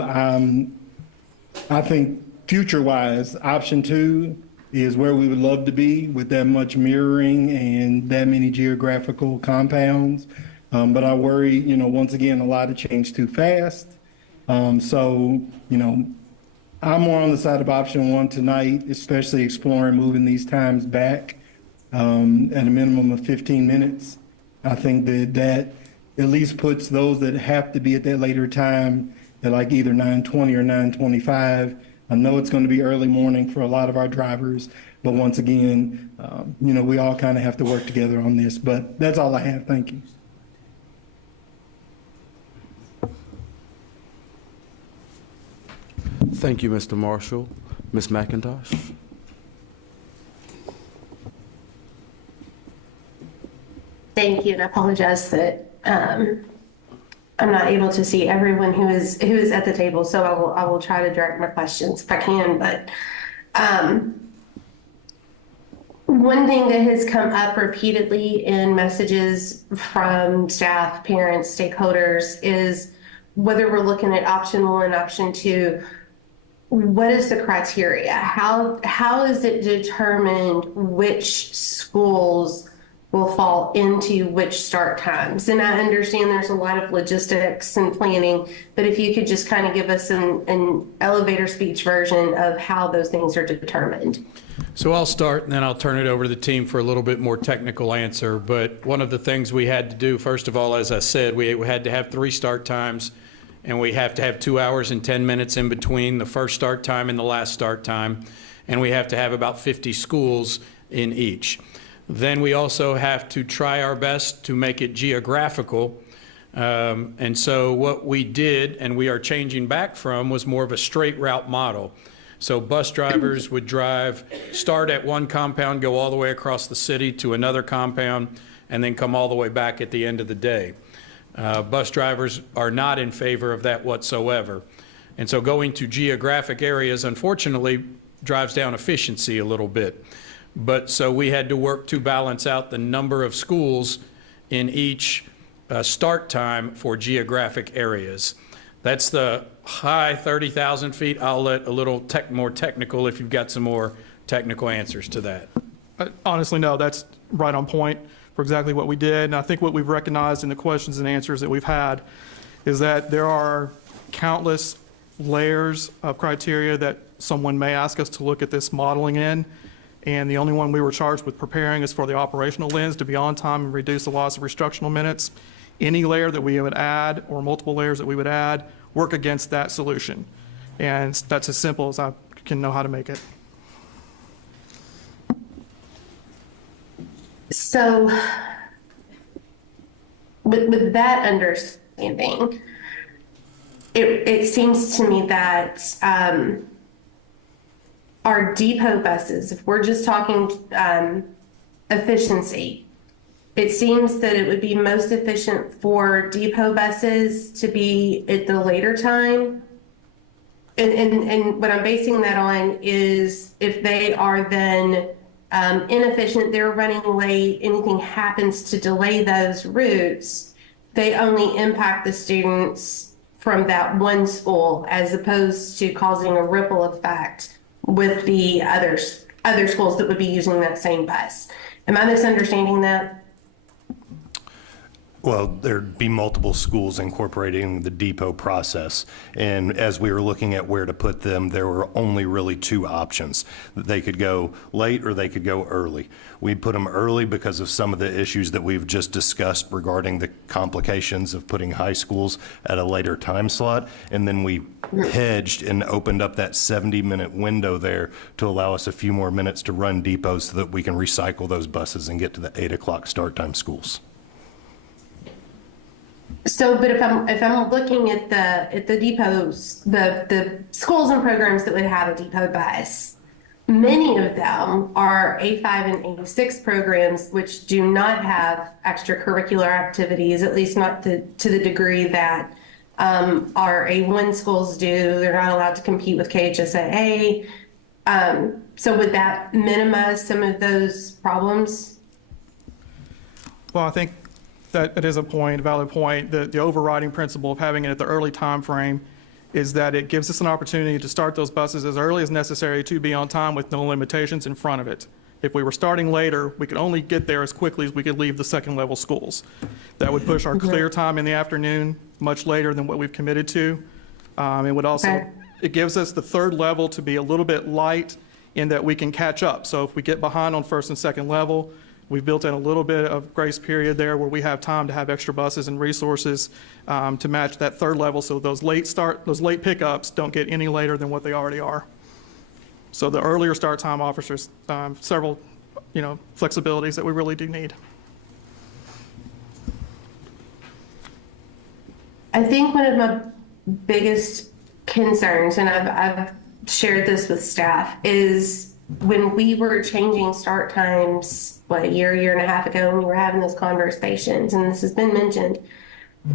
I think future-wise, option 2 is where we would love to be with that much mirroring and that many geographical compounds. But I worry, once again, a lot of change too fast. So, I'm more on the side of option one tonight, especially exploring moving these times back at a minimum of 15 minutes. I think that at least puts those that have to be at that later time at like either 9:20 or 9:25. I know it's going to be early morning for a lot of our drivers, but once again, we all kind of have to work together on this. But that's all I have. Thank you. Thank you, Mr. Marshall. Ms. McIntosh? Thank you, and I apologize that I'm not able to see everyone who is at the table, so I will try to direct my questions if I can. But one thing that has come up repeatedly in messages from staff, parents, stakeholders is whether we're looking at option one, option two, what is the criteria? How is it determined which schools will fall into which start times? And I understand there's a lot of logistics and planning, but if you could just kind of give us an elevator speech version of how those things are determined. So I'll start, and then I'll turn it over to the team for a little bit more technical answer. But one of the things we had to do, first of all, as I said, we had to have 3 start times, and we have to have 2 hours and 10 minutes in between the first start time and the last start time, and we have to have about 50 schools in each. Then we also have to try our best to make it geographical. And so what we did, and we are changing back from, was more of a straight route model. So bus drivers would start at one compound, go all the way across the city to another compound, and then come all the way back at the end of the day. Bus drivers are not in favor of that whatsoever. And so going to geographic areas, unfortunately, drives down efficiency a little bit. But so we had to work to balance out the number of schools in each start time for geographic areas. That's the high 30,000 feet. I'll let a little more technical if you've got some more technical answers to that. Honestly, no, that's right on point for exactly what we did. And I think what we've recognized in the questions and answers that we've had is that there are countless layers of criteria that someone may ask us to look at this modeling in. And the only one we were charged with preparing is for the operational lens to be on time and reduce the loss of instructional minutes. Any layer that we would add or multiple layers that we would add work against that solution. And that's as simple as I can know how to make it. So with that understanding, it seems to me that our depot buses, if we're just talking efficiency, it seems that it would be most efficient for depot buses to be at the later time. And what I'm basing that on is if they are then inefficient, they're running late, anything happens to delay those routes, they only impact the students from that one school as opposed to causing a ripple effect with the other schools that would be using that same bus. Am I misunderstanding that? Well, there'd be multiple schools incorporating the depot process. And as we were looking at where to put them, there were only really 2 options. They could go late or they could go early. We put them early because of some of the issues that we've just discussed regarding the complications of putting high schools at a later time slot. And then we hedged and opened up that 70-minute window there to allow us a few more minutes to run depots so that we can recycle those buses and get to the 8 o'clock start time schools. So, but if I'm looking at the depots, the schools and programs that would have a depot bus, many of them are A5 and A6 programs, which do not have extracurricular activities, at least not to the degree that our A1 schools do. They're not allowed to compete with KHSAA. So would that minimize some of those problems? Well, I think that it is a valid point, that the overriding principle of having it at the early time frame is that it gives us an opportunity to start those buses as early as necessary to be on time with no limitations in front of it. If we were starting later, we could only get there as quickly as we could leave the second level schools. That would push our clear time in the afternoon much later than what we've committed to. It would also, it gives us the third level to be a little bit light in that we can catch up. So if we get behind on first and second level, we've built in a little bit of grace period there where we have time to have extra buses and resources to match that third level, so those late pickups don't get any later than what they already are. So the earlier start time offers us several, flexibilities that we really do need. I think one of my biggest concerns, and I've shared this with staff, is when we were changing start times, a year and a half ago, when we were having those conversations, and this has been mentioned,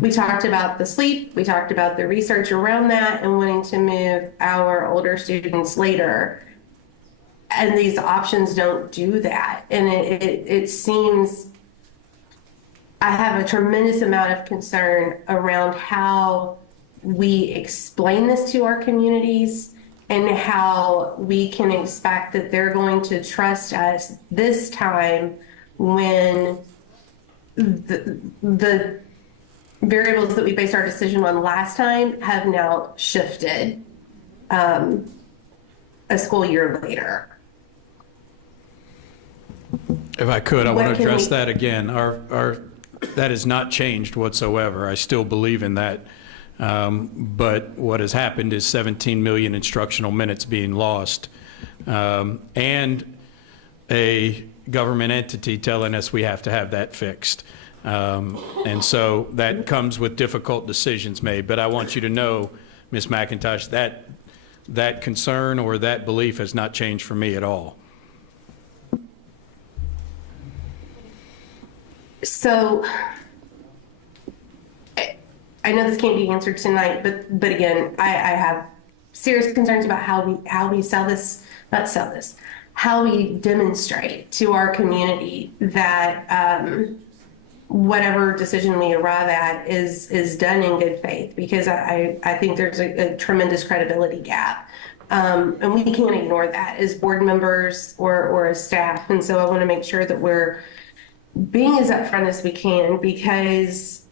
we talked about the sleep, we talked about the research around that, and wanting to move our older students later. And these options don't do that. And it seems, I have a tremendous amount of concern around how we explain this to our communities and how we can expect that they're going to trust us this time when the variables that we based our decision on last time have now shifted a school year later. If I could, I want to address that again. That has not changed whatsoever. I still believe in that. But what has happened is 17 million instructional minutes being lost, and a government entity telling us we have to have that fixed. And so that comes with difficult decisions made. But I want you to know, Ms. McIntosh, that concern or that belief has not changed for me at all. So I know this can't be answered tonight, but again, I have serious concerns about how we how we demonstrate to our community that whatever decision we arrive at is done in good faith, because I think there's a tremendous credibility gap. And we can't ignore that as board members or as staff. And so I want to make sure that we're being as upfront as we can, because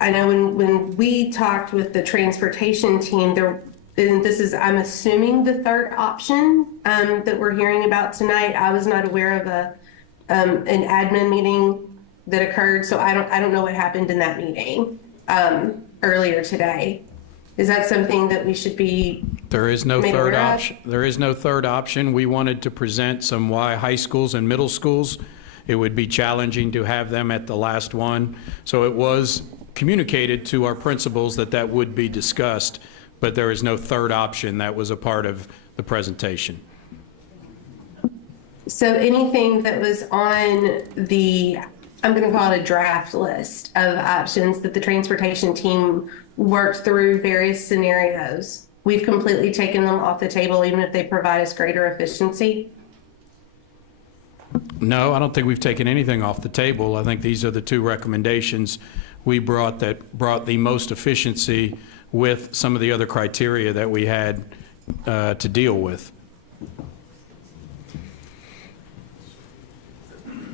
I know when we talked with the transportation team, and this is, I'm assuming, the third option that we're hearing about tonight. I was not aware of an admin meeting that occurred, so I don't know what happened in that meeting earlier today. Is that something that we should be? There is no third option. There is no third option. We wanted to present some why high schools and middle schools, it would be challenging to have them at the last one. So it was communicated to our principals that would be discussed, but there is no third option that was a part of the presentation. So anything that was on the, I'm going to call it a draft list of options that the transportation team worked through various scenarios, we've completely taken them off the table, even if they provide us greater efficiency? No, I don't think we've taken anything off the table. I think these are the two recommendations we brought that brought the most efficiency with some of the other criteria that we had to deal with.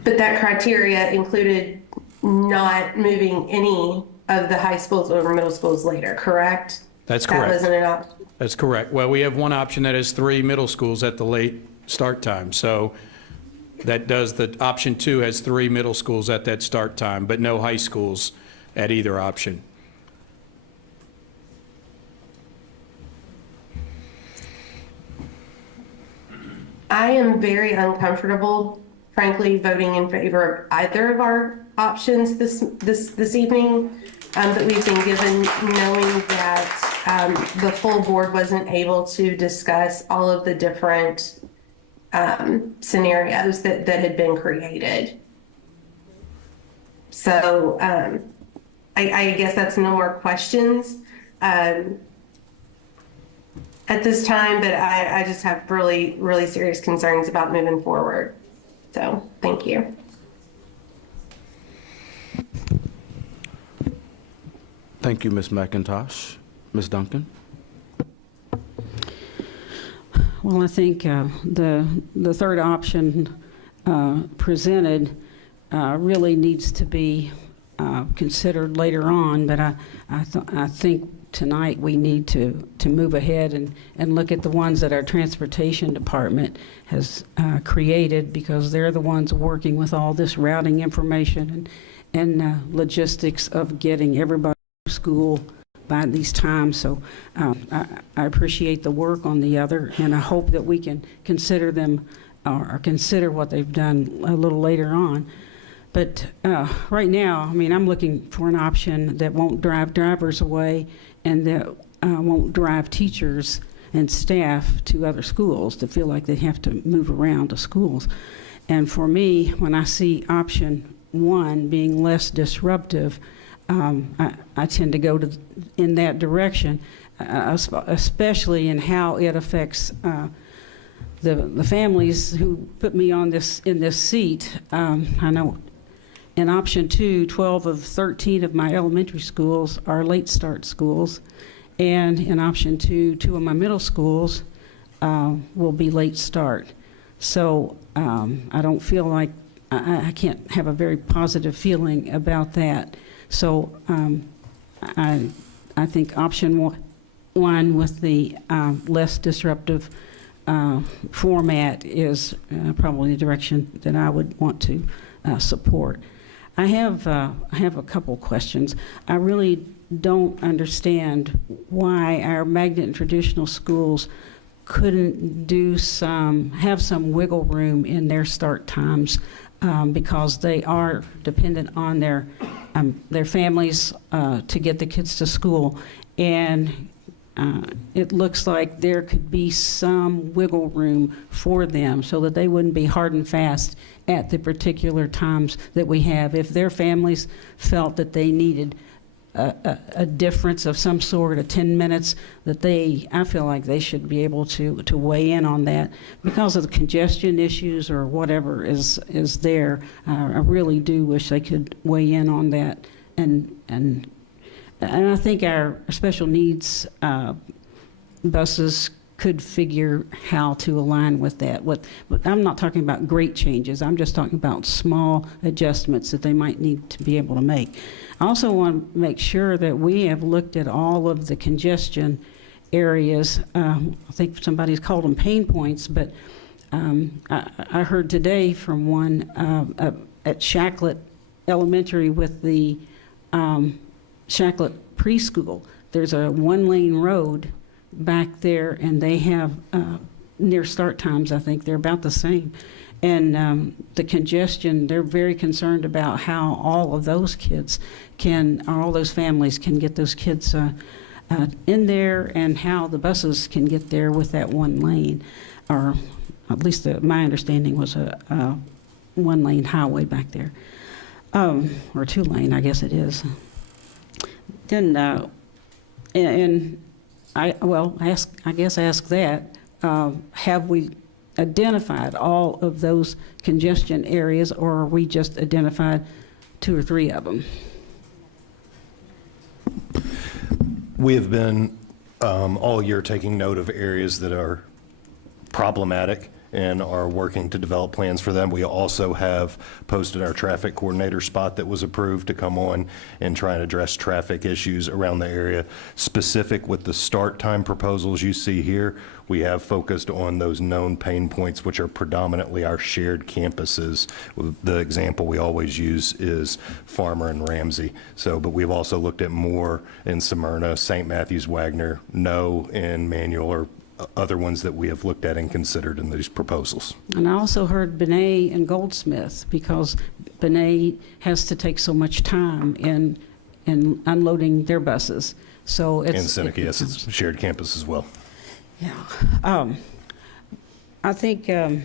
But that criteria included not moving any of the high schools over middle schools later, correct? That's correct. That wasn't an option. That's correct. Well, we have one option that has 3 middle schools at the late start time. So that does, the option 2 has 3 middle schools at that start time, but no high schools at either option. I am very uncomfortable, frankly, voting in favor of either of our options this evening that we've been given, knowing that the full board wasn't able to discuss all of the different scenarios that had been created. So I guess that's no more questions at this time, but I just have really, really serious concerns about moving forward. So thank you. Thank you, Ms. McIntosh. Ms. Duncan? Well, I think the third option presented really needs to be considered later on, but I think tonight we need to move ahead and look at the ones that our transportation department has created, because they're the ones working with all this routing information and logistics of getting everybody to school by these times. So I appreciate the work on the other, and I hope that we can consider them or consider what they've done a little later on. But right now, I mean, I'm looking for an option that won't drive drivers away and that won't drive teachers and staff to other schools to feel like they have to move around to schools. And for me, when I see option 1 being less disruptive, I tend to go in that direction, especially in how it affects the families who put me in this seat. I know in option 2, 12 of 13 of my elementary schools are late start schools, and in option 2, 2 of my middle schools will be late start. So I don't feel like I can't have a very positive feeling about that. So I think option 1 with the less disruptive format is probably the direction that I would want to support. I have a couple questions. I really don't understand why our magnet and traditional schools couldn't have some wiggle room in their start times, because they are dependent on their families to get the kids to school. And it looks like there could be some wiggle room for them so that they wouldn't be hard and fast at the particular times that we have. If their families felt that they needed a difference of some sort, of 10 minutes, I feel like they should be able to weigh in on that because of the congestion issues or whatever is there. I really do wish they could weigh in on that, and I think our special needs buses could figure how to align with that. I'm not talking about great changes. I'm just talking about small adjustments that they might need to be able to make. I also want to make sure that we have looked at all of the congestion areas. I think somebody's called them pain points, but I heard today from one at Shacklet Elementary with the Shacklet Preschool. There's a 1-lane road back there, and they have near start times, I think they're about the same. And the congestion, they're very concerned about how all of those kids all those families can get those kids in there, and how the buses can get there with that 1 lane, or at least my understanding was a 1-lane highway back there, or 2-lane, I guess it is. Then, and ask that, have we identified all of those congestion areas, or are we just identified 2 or 3 of them? We have been all year taking note of areas that are problematic and are working to develop plans for them. We also have posted our traffic coordinator spot that was approved to come on and try and address traffic issues around the area. Specific with the start time proposals you see here, we have focused on those known pain points, which are predominantly our shared campuses. The example we always use is Farmer and Ramsey. But we've also looked at more in Smyrna, St. Matthews, Wagner, No, and Manual, or other ones that we have looked at and considered in these proposals. And I also heard Benet and Goldsmith, because Benet has to take so much time in unloading their buses. So it's, and Seneca, yes, it's shared campus as well. Yeah. I think, what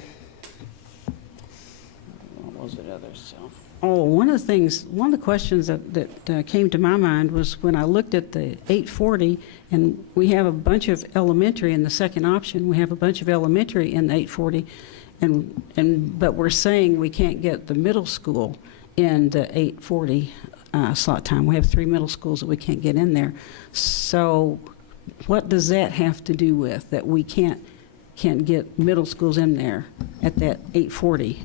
was it other self? Oh, one of the questions that came to my mind was when I looked at the 840, and we have a bunch of elementary in the second option. We have a bunch of elementary in the 840, but we're saying we can't get the middle school in the 840 slot time. We have 3 middle schools that we can't get in there. So what does that have to do with, that we can't can't get middle schools in there at that 8:40.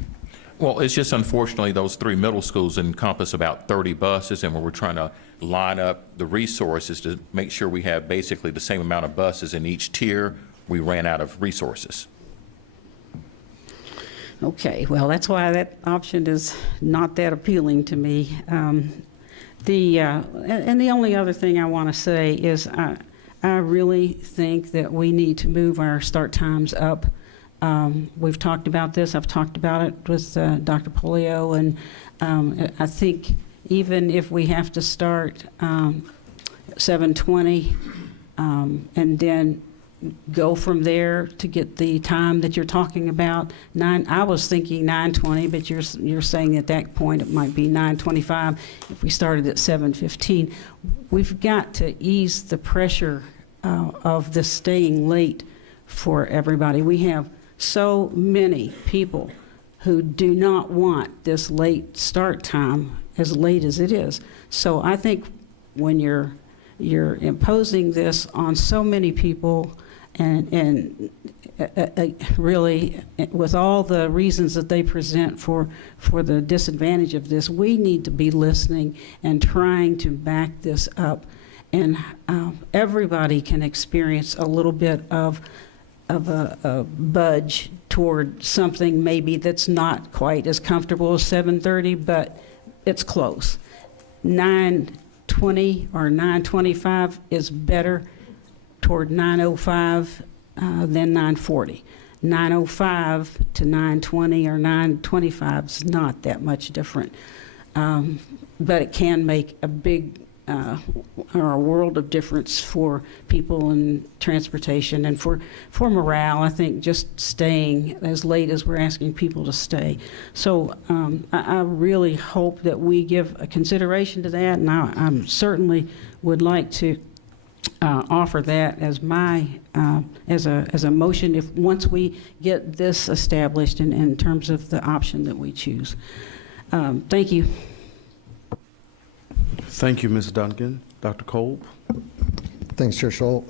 Well, it's just unfortunately, those 3 middle schools encompass about 30 buses, and when we're trying to line up the resources to make sure we have basically the same amount of buses in each tier, we ran out of resources. Okay, well, that's why that option is not that appealing to me. And the only other thing I want to say is I really think that we need to move our start times up. We've talked about this. I've talked about it with Dr. Polio, and I think even if we have to start 7:20 and then go from there to get the time that you're talking about. I was thinking 9:20, but you're saying at that point it might be 9:25 if we started at 7:15. We've got to ease the pressure of this staying late for everybody. We have so many people who do not want this late start time, as late as it is. So I think when you're imposing this on so many people, and really, with all the reasons that they present for the disadvantage of this, we need to be listening and trying to back this up. And everybody can experience a little bit of a budge toward something maybe that's not quite as comfortable as 7:30, but it's close. 9:20 or 9:25 is better toward 9:05 than 9:40. 9:05 to 9:20 or 9:25 is not that much different, but it can make a big or a world of difference for people in transportation and for morale. I think just staying as late as we're asking people to stay. So I really hope that we give a consideration to that, and I certainly would like to offer that as my as a motion if once we get this established in terms of the option that we choose. Thank you. Thank you, Ms. Duncan. Dr. Kolb? Thanks, Chair Scholl.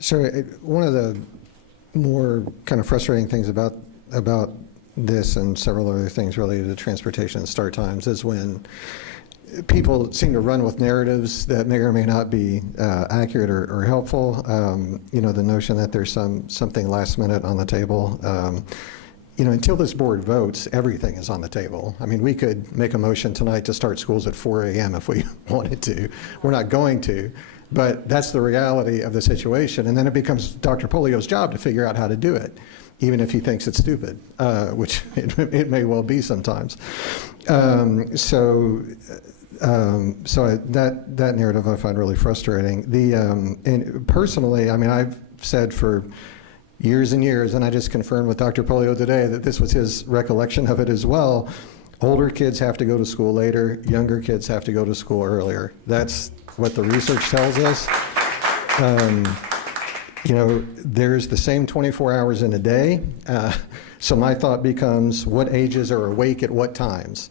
So one of the more kind of frustrating things about this and several other things related to transportation and start times is when people seem to run with narratives that may or may not be accurate or helpful. You know, the notion that there's something last minute on the table. You know, until this board votes, everything is on the table. I mean, we could make a motion tonight to start schools at 4 a.m. if we wanted to. We're not going to, but that's the reality of the situation. And then it becomes Dr. Polio's job to figure out how to do it, even if he thinks it's stupid, which it may well be sometimes. So that narrative I find really frustrating. And personally, I mean, I've said for years and years, and I just confirmed with Dr. Polio today that this was his recollection of it as well. Older kids have to go to school later, younger kids have to go to school earlier. That's what the research tells us. You know, there's the same 24 hours in a day. So my thought becomes, what ages are awake at what times?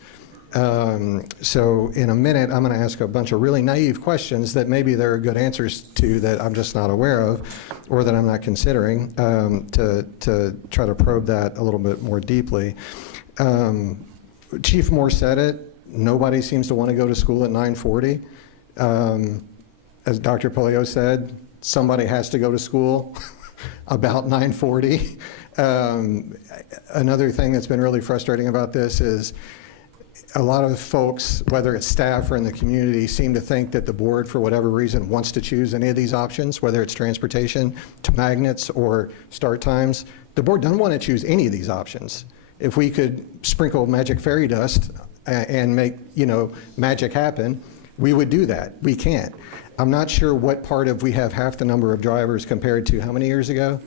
So in a minute, I'm going to ask a bunch of really naive questions that maybe there are good answers to that I'm just not aware of or that I'm not considering to try to probe that a little bit more deeply. Chief Moore said it. Nobody seems to want to go to school at 9:40. As Dr. Polio said, somebody has to go to school about 9:40. Another thing that's been really frustrating about this is a lot of folks, whether it's staff or in the community, seem to think that the board, for whatever reason, wants to choose any of these options, whether it's transportation to magnets or start times. The board doesn't want to choose any of these options. If we could sprinkle magic fairy dust and make, you know, magic happen, we would do that. We can't. I'm not sure what part of we have half the number of drivers compared to how many years ago?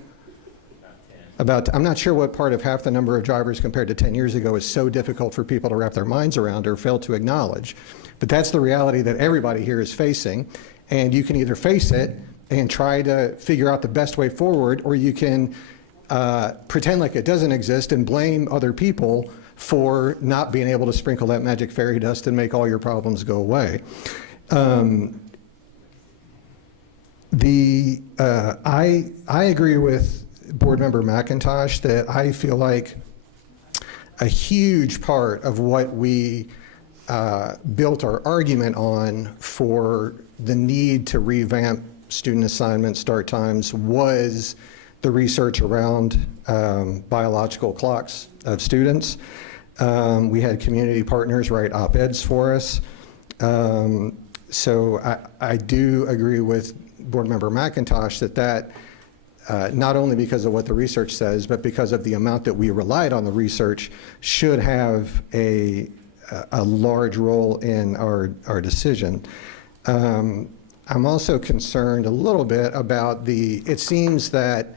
I'm not sure what part of half the number of drivers compared to 10 years ago is so difficult for people to wrap their minds around or fail to acknowledge. But that's the reality that everybody here is facing. And you can either face it and try to figure out the best way forward, or you can pretend like it doesn't exist and blame other people for not being able to sprinkle that magic fairy dust and make all your problems go away. I agree with Board Member McIntosh that I feel like a huge part of what we built our argument on for the need to revamp student assignment start times was the research around biological clocks of students. We had community partners write op-eds for us. So I do agree with Board Member McIntosh that not only because of what the research says, but because of the amount that we relied on the research, should have a large role in our decision. I'm also concerned a little bit about it seems that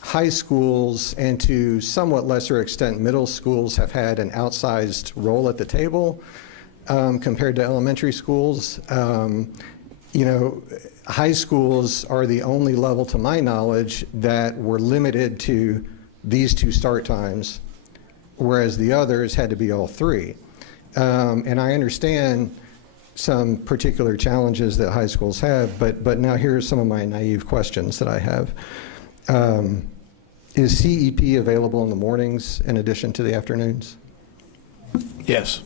high schools and to somewhat lesser extent middle schools have had an outsized role at the table compared to elementary schools. You know, high schools are the only level, to my knowledge, that were limited to these 2 start times, whereas the others had to be all 3. And I understand some particular challenges that high schools have, but now here are some of my naive questions that I have. Is CEP available in the mornings in addition to the afternoons? Yes.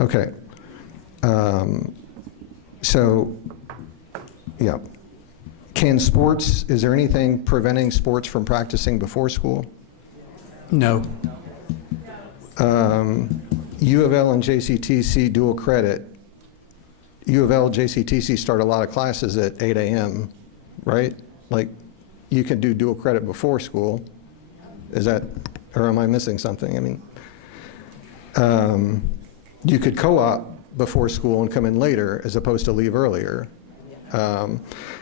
Okay. So, yeah. Is there anything preventing sports from practicing before school? No. U of L and JCTC dual credit. U of L, JCTC start a lot of classes at 8 a.m., right? Like, you can do dual credit before school. Is that, or am I missing something? I mean, you could co-op before school and come in later as opposed to leave earlier.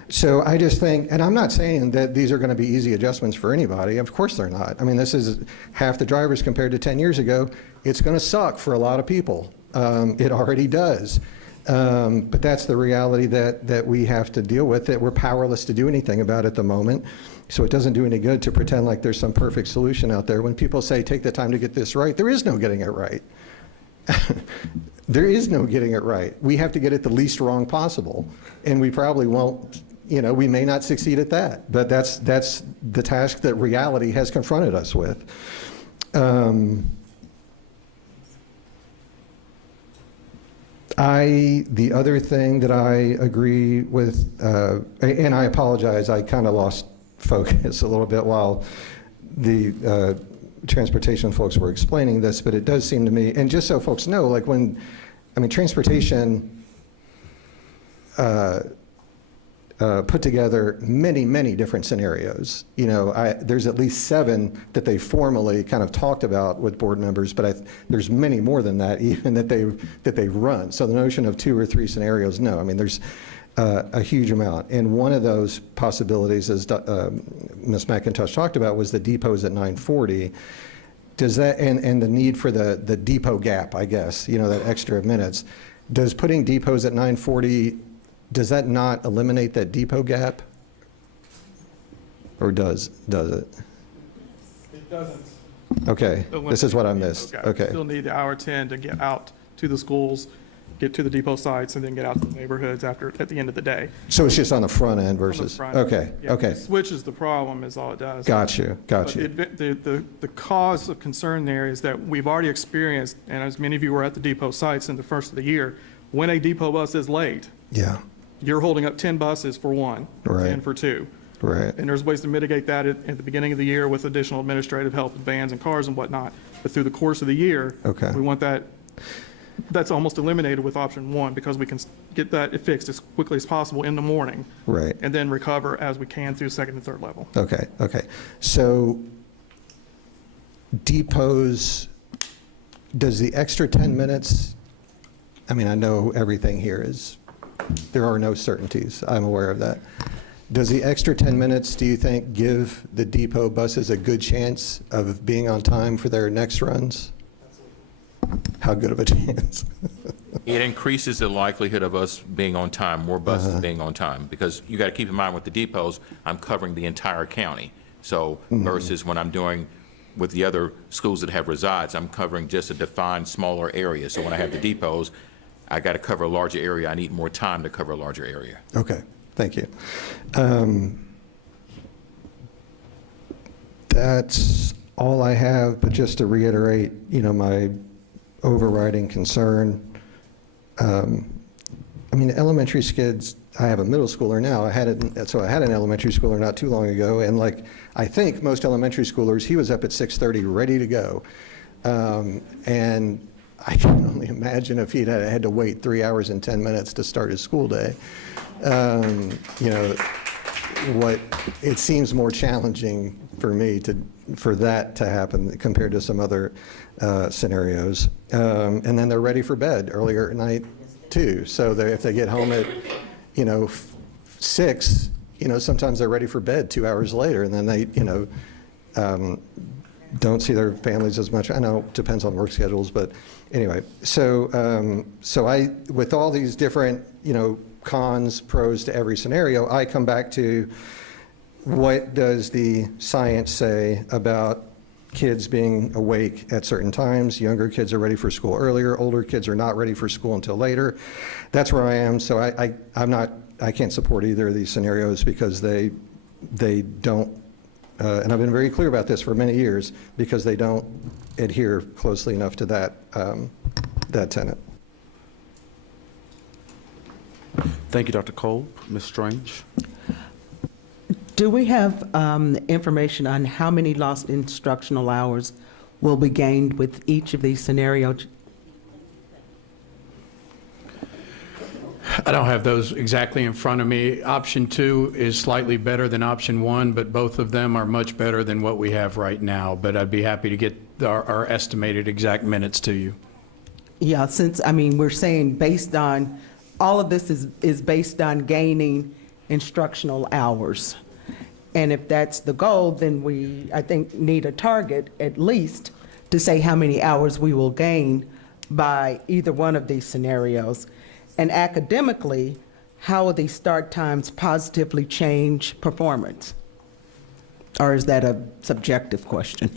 So I just think, and I'm not saying that these are going to be easy adjustments for anybody. Of course they're not. I mean, this is half the drivers compared to 10 years ago. It's going to suck for a lot of people. It already does. But that's the reality that we have to deal with, that we're powerless to do anything about at the moment. So it doesn't do any good to pretend like there's some perfect solution out there. When people say, take the time to get this right, there is no getting it right. There is no getting it right. We have to get it the least wrong possible. And we probably won't, you know, we may not succeed at that. But that's the task that reality has confronted us with. The other thing that I agree with, and I apologize, I kind of lost focus a little bit while the transportation folks were explaining this, but it does seem to me, and just so folks know, like transportation put together many different scenarios. You know, there's at least 7 that they formally kind of talked about with board members, but there's many more than that even that they've run. So the notion of 2 or 3 scenarios, no. I mean, there's a huge amount. And one of those possibilities, as Ms. McIntosh talked about, was the depots at 9:40. Does that, and the need for the depot gap, I guess, you know, that extra minutes. Does putting depots at 9:40, does that not eliminate that depot gap? Or does it? It doesn't. Okay, this is what I missed. Okay. You still need the hour 10 to get out to the schools, get to the depot sites, and then get out to the neighborhoods at the end of the day. So it's just on the front end versus, on the front end. okay, Yeah, okay. It switches the problem is all it does. Got you. But the cause of concern there is that we've already experienced, and as many of you were at the depot sites in the first of the year, when a depot bus is late, Yeah, you're holding up 10 buses for one, Right. 10 for two. right. And there's ways to mitigate that at the beginning of the year with additional administrative help with vans and cars and whatnot. But through the course of the year, Okay. we want that's almost eliminated with option 1 because we can get that fixed as quickly as possible in the morning. Right. And then recover as we can through 2nd and 3rd level. Okay. So depots, does the extra 10 minutes, I mean, I know everything here is, there are no certainties. I'm aware of that. Does the extra 10 minutes, do you think, give the depot buses a good chance of being on time for their next runs? How good of a chance? It increases the likelihood of us being on time, more buses being on time, because you got to keep in mind with the depots, I'm covering the entire county. So versus when I'm doing with the other schools that have resides, I'm covering just a defined smaller area. So when I have the depots, I got to cover a larger area. I need more time to cover a larger area. Okay. Thank you. That's all I have, but just to reiterate, my overriding concern. I mean, elementary kids, I have a middle schooler now. I had an elementary schooler not too long ago, and I think most elementary schoolers, he was up at 6:30 ready to go. And I can only imagine if he'd had to wait 3 hours and 10 minutes to start his school day. It seems more challenging for me for that to happen compared to some other scenarios. And then they're ready for bed earlier at night too. So if they get home at 6, sometimes they're ready for bed 2 hours later, and then they don't see their families as much. I know it depends on work schedules, but anyway. So with all these different cons, pros to every scenario, I come back to what does the science say about kids being awake at certain times? Younger kids are ready for school earlier. Older kids are not ready for school until later. That's where I am. So I can't support either of these scenarios because they don't, and I've been very clear about this for many years, because they don't adhere closely enough to that tenet. Thank you, Dr. Kolb. Ms. Strange? Do we have information on how many lost instructional hours will be gained with each of these scenarios? I don't have those exactly in front of me. Option 2 is slightly better than option 1, but both of them are much better than what we have right now. But I'd be happy to get our estimated exact minutes to you. Yeah, since, we're saying based on, all of this is based on gaining instructional hours. And if that's the goal, then we, I think, need a target at least to say how many hours we will gain by either one of these scenarios. And academically, how will these start times positively change performance? Or is that a subjective question?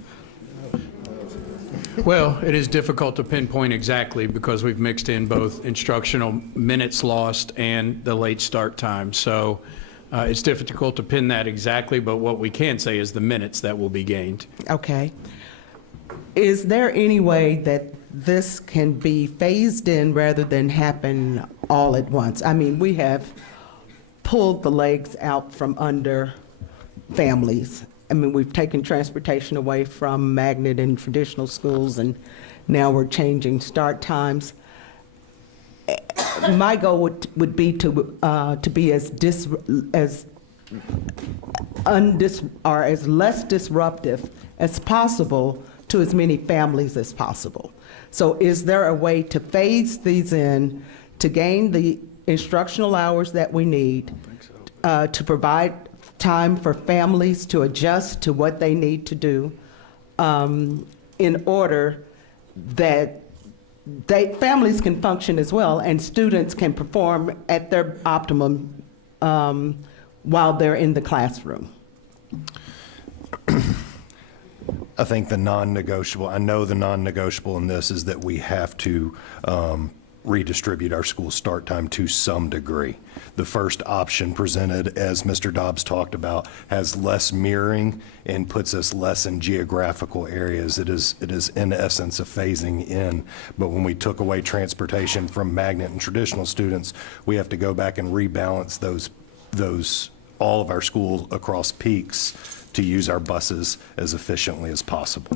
Well, it is difficult to pinpoint exactly because we've mixed in both instructional minutes lost and the late start time. So it's difficult to pin that exactly, but what we can say is the minutes that will be gained. Okay. Is there any way that this can be phased in rather than happen all at once? We have pulled the legs out from under families. We've taken transportation away from magnet and traditional schools, and now we're changing start times. My goal would be to be as less disruptive as possible to as many families as possible. So is there a way to phase these in to gain the instructional hours that we need, to provide time for families to adjust to what they need to do, in order that families can function as well and students can perform at their optimum while they're in the classroom? I think the non-negotiable, I know the non-negotiable in this is that we have to redistribute our school start time to some degree. The first option presented, as Mr. Dobbs talked about, has less mirroring and puts us less in geographical areas. It is in essence a phasing in, but when we took away transportation from magnet and traditional students, we have to go back and rebalance those all of our schools across peaks to use our buses as efficiently as possible.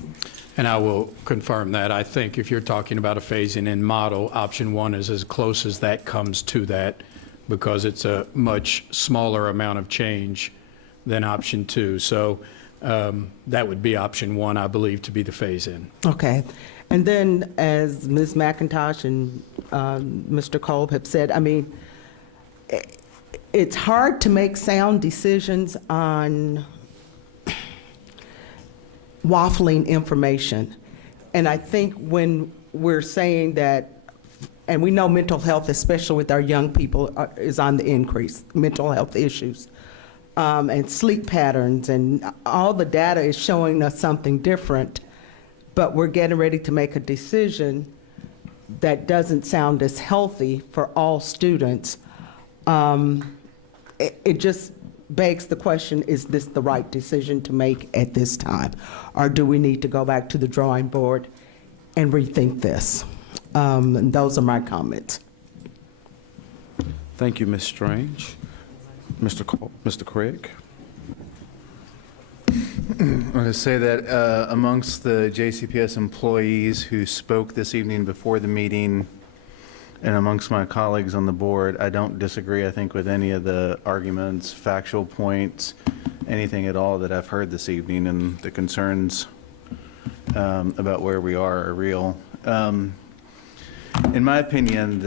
And I will confirm that. I think if you're talking about a phasing in model, option 1 is as close as that comes to that, because it's a much smaller amount of change than option 2. So that would be option 1, I believe, to be the phase in. Okay. And then, as Ms. McIntosh and Mr. Kolb have said, it's hard to make sound decisions on waffling information. And I think when we're saying that, and we know mental health, especially with our young people, is on the increase, mental health issues, and sleep patterns, and all the data is showing us something different, but we're getting ready to make a decision that doesn't sound as healthy for all students. it just begs the question, is this the right decision to make at this time? Or do we need to go back to the drawing board and rethink this? And those are my comments. Thank you, Ms. Strange. Mr. Craig? I'm going to say that amongst the JCPS employees who spoke this evening before the meeting and amongst my colleagues on the board, I don't disagree, I think, with any of the arguments, factual points, anything at all that I've heard this evening, and the concerns about where we are real. In my opinion,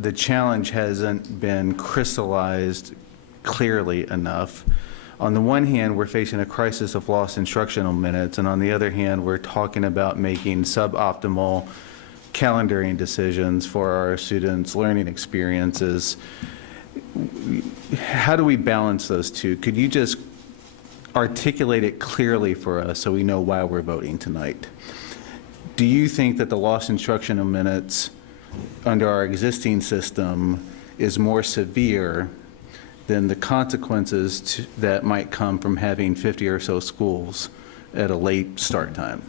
the challenge hasn't been crystallized clearly enough. On the one hand, we're facing a crisis of lost instructional minutes, and on the other hand, we're talking about making suboptimal calendaring decisions for our students' learning experiences. How do we balance those two? Could you just articulate it clearly for us so we know why we're voting tonight? Do you think that the lost instructional minutes under our existing system is more severe than the consequences that might come from having 50 or so schools at a late start time?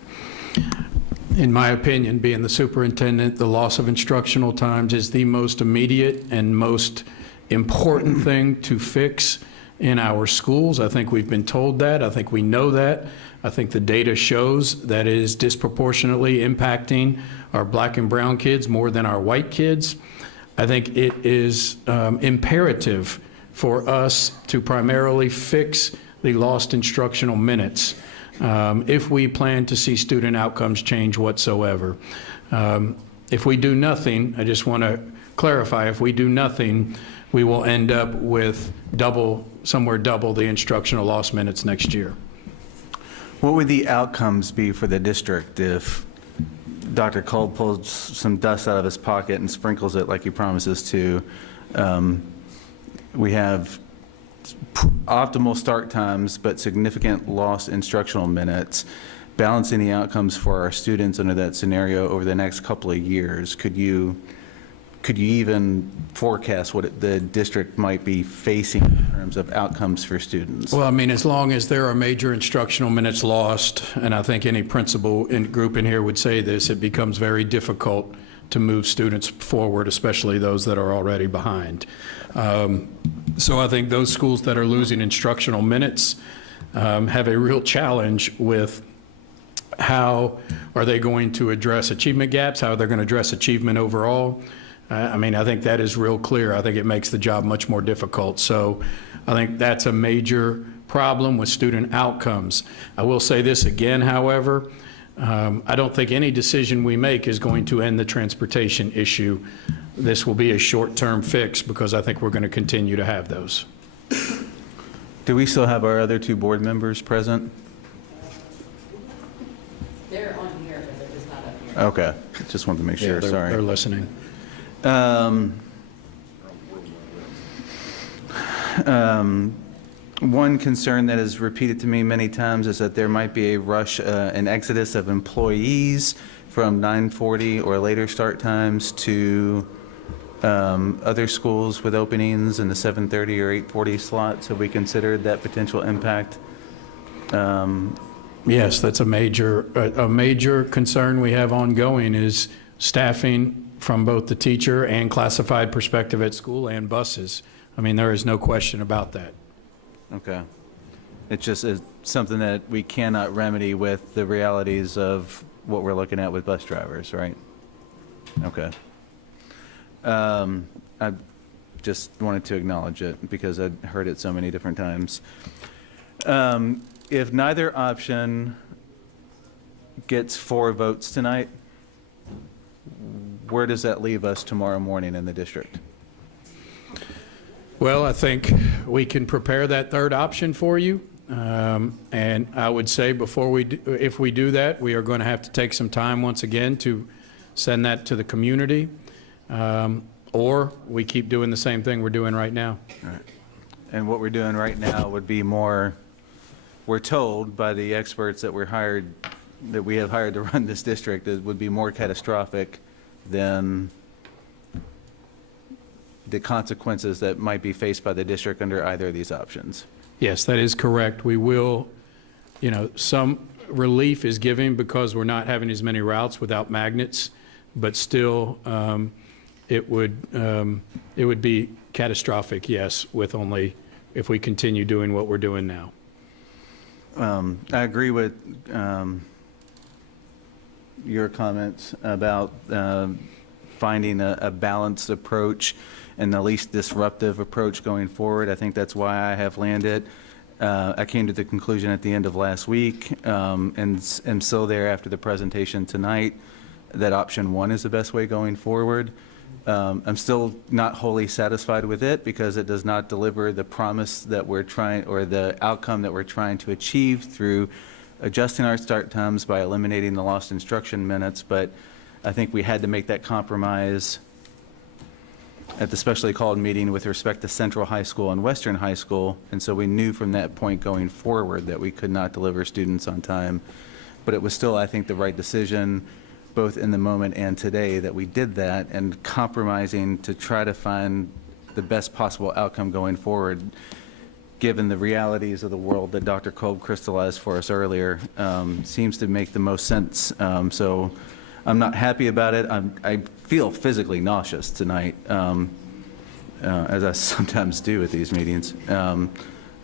In my opinion, being the superintendent, the loss of instructional times is the most immediate and most important thing to fix in our schools. I think we've been told that. I think we know that. I think the data shows that it is disproportionately impacting our black and brown kids more than our white kids. I think it is imperative for us to primarily fix the lost instructional minutes if we plan to see student outcomes change whatsoever. If we do nothing, I just want to clarify, if we do nothing, we will end up with somewhere double the instructional lost minutes next year. What would the outcomes be for the district if Dr. Cole pulls some dust out of his pocket and sprinkles it like he promises to? We have optimal start times, but significant lost instructional minutes. Balancing the outcomes for our students under that scenario over the next couple of years, could you even forecast what the district might be facing in terms of outcomes for students? Well, I mean, as long as there are major instructional minutes lost, and I think any principal group in here would say this, it becomes very difficult to move students forward, especially those that are already behind. So I think those schools that are losing instructional minutes have a real challenge with how are they going to address achievement gaps, how they're going to address achievement overall. I mean, I think that is real clear. I think it makes the job much more difficult. So I think that's a major problem with student outcomes. I will say this again, however, I don't think any decision we make is going to end the transportation issue. This will be a short-term fix because I think we're going to continue to have those. Do we still have our other two board members present? They're on here, but they're just not up here. Okay, just wanted to make sure, sorry. They're listening. One concern that is repeated to me many times is that there might be a rush, an exodus of employees from 9:40 or later start times to other schools with openings in the 7:30 or 8:40 slot. So we considered that potential impact. Yes, that's a major concern we have ongoing is staffing from both the teacher and classified perspective at school and buses. I mean, there is no question about that. Okay. It's just something that we cannot remedy with the realities of what we're looking at with bus drivers, right? Okay. I just wanted to acknowledge it because I'd heard it so many different times. If neither option gets 4 votes tonight, where does that leave us tomorrow morning in the district? Well, I think we can prepare that third option for you. And I would say if we do that, we are going to have to take some time once again to send that to the community. Or we keep doing the same thing we're doing right now. All right. And what we're doing right now would be more, we're told by the experts that we have hired to run this district, it would be more catastrophic than the consequences that might be faced by the district under either of these options. Yes, that is correct. We will, some relief is given because we're not having as many routes without magnets, but still, it would be catastrophic, yes, with only, if we continue doing what we're doing now. I agree with your comments about finding a balanced approach and the least disruptive approach going forward. I think that's why I have landed. I came to the conclusion at the end of last week, and am still there after the presentation tonight, that option 1 is the best way going forward. I'm still not wholly satisfied with it because it does not deliver the promise that we're trying, or the outcome that we're trying to achieve through adjusting our start times by eliminating the lost instruction minutes. But I think we had to make that compromise at the specially called meeting with respect to Central High School and Western High School. And so we knew from that point going forward that we could not deliver students on time. But it was still, I think, the right decision, both in the moment and today, that we did that, and compromising to try to find the best possible outcome going forward, given the realities of the world that Dr. Kolb crystallized for us earlier, seems to make the most sense. So I'm not happy about it. I feel physically nauseous tonight, as I sometimes do at these meetings.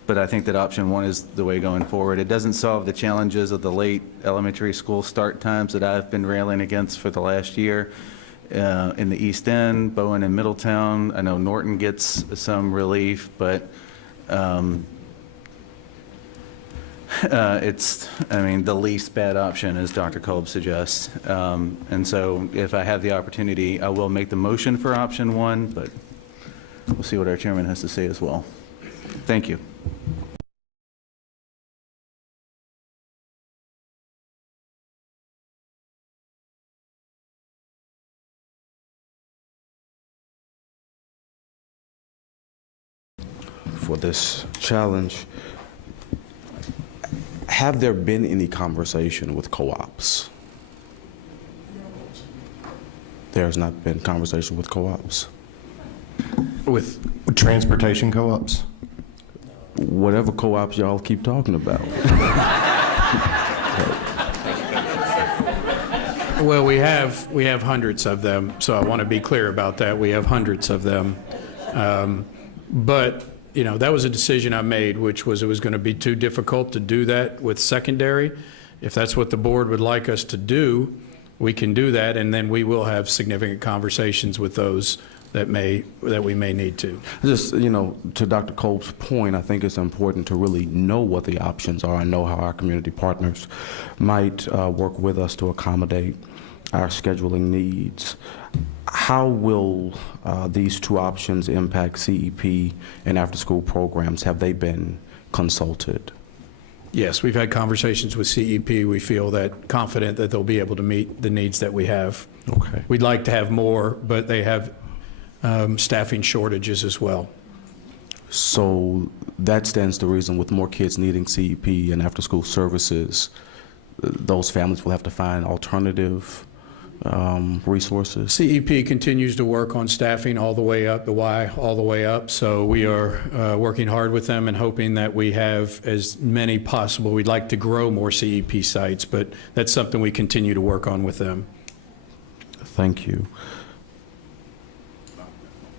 But I think that option 1 is the way going forward. It doesn't solve the challenges of the late elementary school start times that I've been railing against for the last year. In the East End, Bowen and Middletown, I know Norton gets some relief, but it's, the least bad option, as Dr. Kolb suggests. And so if I have the opportunity, I will make the motion for option 1, but we'll see what our chairman has to say as well. Thank you. For this challenge, have there been any conversation with co-ops? There has not been conversation with co-ops. With transportation co-ops? Whatever co-ops y'all keep talking about. Well, we have hundreds of them, so I want to be clear about that. We have hundreds of them. But, that was a decision I made, which was it was going to be too difficult to do that with secondary. If that's what the board would like us to do, we can do that, and then we will have significant conversations with those that we may need to. Just, to Dr. Kolb's point, I think it's important to really know what the options are and know how our community partners might work with us to accommodate our scheduling needs. How will these 2 options impact CEP and after-school programs? Have they been consulted? Yes, we've had conversations with CEP. We feel confident that they'll be able to meet the needs that we have. Okay. We'd like to have more, but they have staffing shortages as well. So that stands to reason, with more kids needing CEP and after-school services, those families will have to find alternative resources? CEP continues to work on staffing all the way up, the Y all the way up. So we are working hard with them and hoping that we have as many possible. We'd like to grow more CEP sites, but that's something we continue to work on with them. Thank you.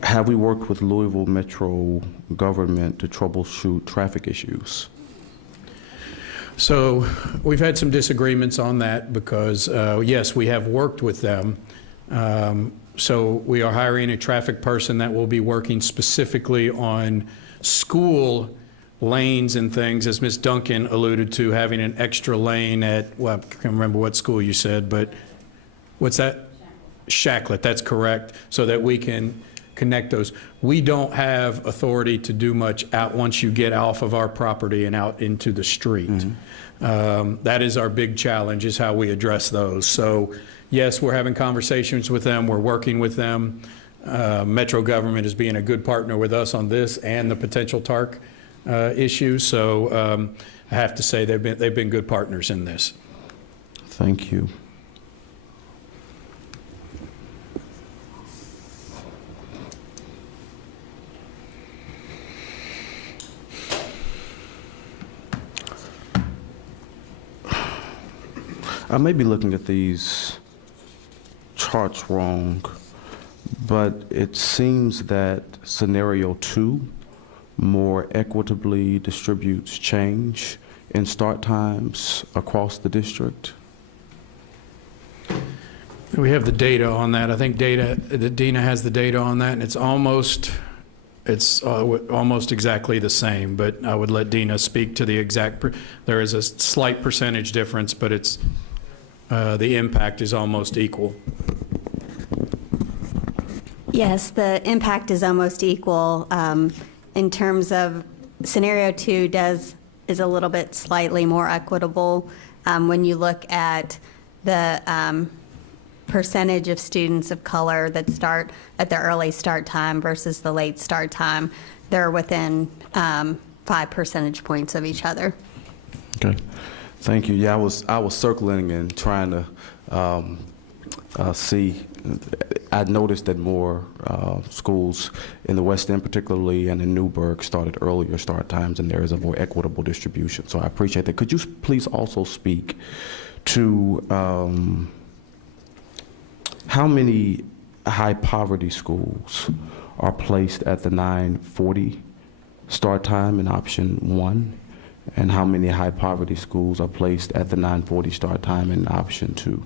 Have we worked with Louisville Metro government to troubleshoot traffic issues? So we've had some disagreements on that because, yes, we have worked with them. So we are hiring a traffic person that will be working specifically on school lanes and things, as Ms. Duncan alluded to, having an extra lane at, well, I can't remember what school you said, but what's that? Shacklet, that's correct, so that we can connect those. We don't have authority to do much out once you get off of our property and out into the street. Mm-hmm. That is our big challenge, is how we address those. So yes, we're having conversations with them, we're working with them. Metro government is being a good partner with us on this and the potential TARC issue. So I have to say they've been good partners in this. Thank you. I may be looking at these charts wrong, but it seems that scenario 2 more equitably distributes change in start times across the district. We have the data on that. I think Dina has the data on that, and it's almost exactly the same, but I would let Dina speak to the exact, there is a slight percentage difference, but it's, the impact is almost equal. Yes, the impact is almost equal. In terms of scenario 2 is a little bit slightly more equitable when you look at the percentage of students of color that start at the early start time versus the late start time. They're within 5 percentage points of each other. Okay, thank you. Yeah, I was circling and trying to see. I noticed that more schools in the West End particularly and in Newburgh started earlier start times, and there is a more equitable distribution. So I appreciate that. Could you please also speak to how many high poverty schools are placed at the 9:40 start time in option 1, and how many high poverty schools are placed at the 9:40 start time in option 2?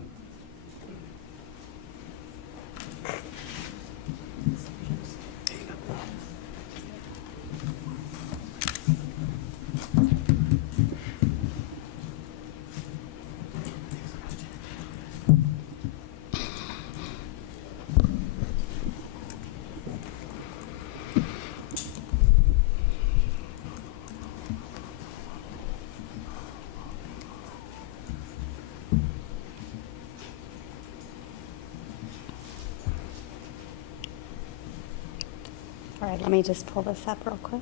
All right, let me just pull this up real quick.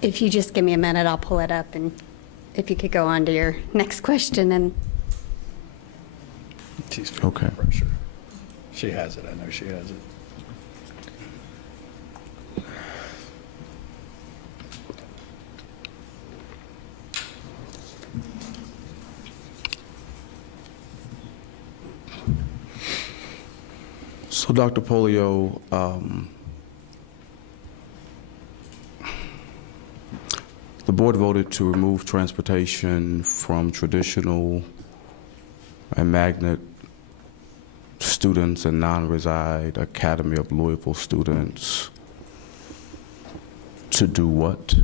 If you just give me a minute, I'll pull it up, and if you could go on to your next question. And She's feeling Okay. pressure. She has it. I know she has it. So, Dr. Polio, the board voted to remove transportation from traditional and magnet students and non-reside Academy of Louisville students to do what?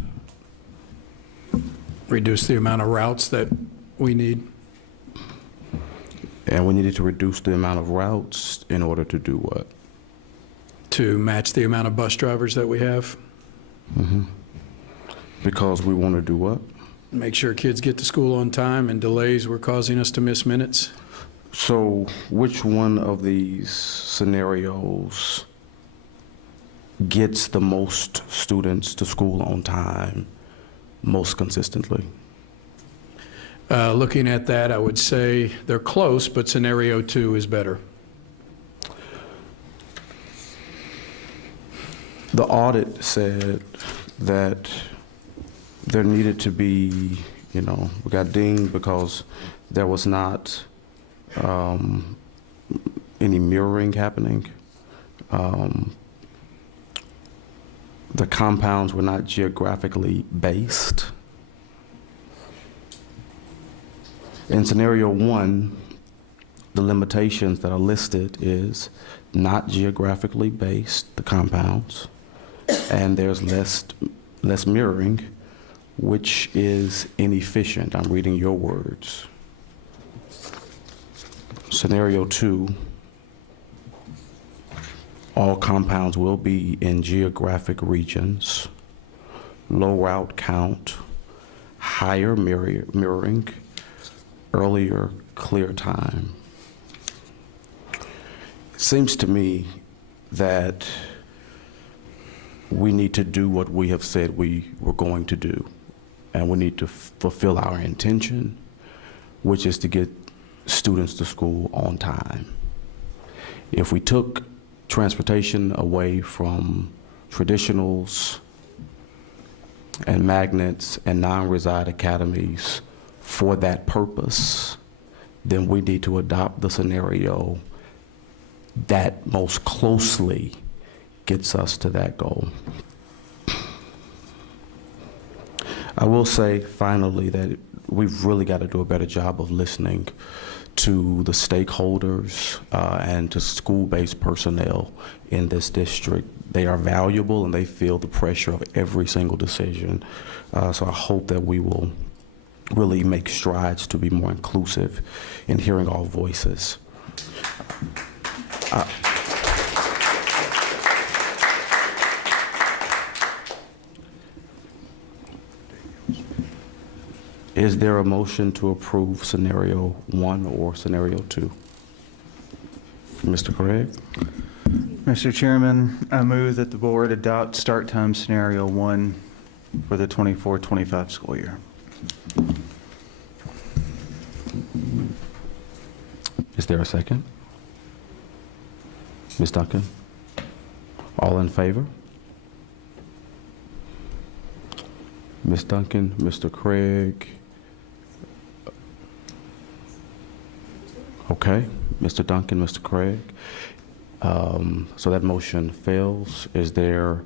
Reduce the amount of routes that we need. And we needed to reduce the amount of routes in order to do what? To match the amount of bus drivers that we have. Because we want to do what? Make sure kids get to school on time, and delays were causing us to miss minutes. So which one of these scenarios gets the most students to school on time most consistently? Looking at that, I would say they're close, but scenario 2 is better. The audit said that there needed to be, we got dinged because there was not any mirroring happening. The compounds were not geographically based. In scenario 1, the limitations that are listed is not geographically based, the compounds, and there's less mirroring, which is inefficient. I'm reading your words. Scenario 2 All compounds will be in geographic regions, low route count, higher mirroring, earlier clear time. It seems to me that we need to do what we have said we were going to do, and we need to fulfill our intention, which is to get students to school on time. If we took transportation away from traditionals and magnets and non-reside academies for that purpose, then we need to adopt the scenario that most closely gets us to that goal. I will say finally that we've really got to do a better job of listening to the stakeholders and to school-based personnel in this district. They are valuable and they feel the pressure of every single decision. So I hope that we will really make strides to be more inclusive in hearing all voices. Is there a motion to approve scenario 1 or scenario 2? Mr. Craig? Mr. Chairman, I move that the board adopt start time scenario 1 for the 24-25 school year. Is there a second? Ms. Duncan? All in favor? Ms. Duncan, Mr. Craig? Okay, Mr. Duncan, Mr. Craig. So that motion fails. Is there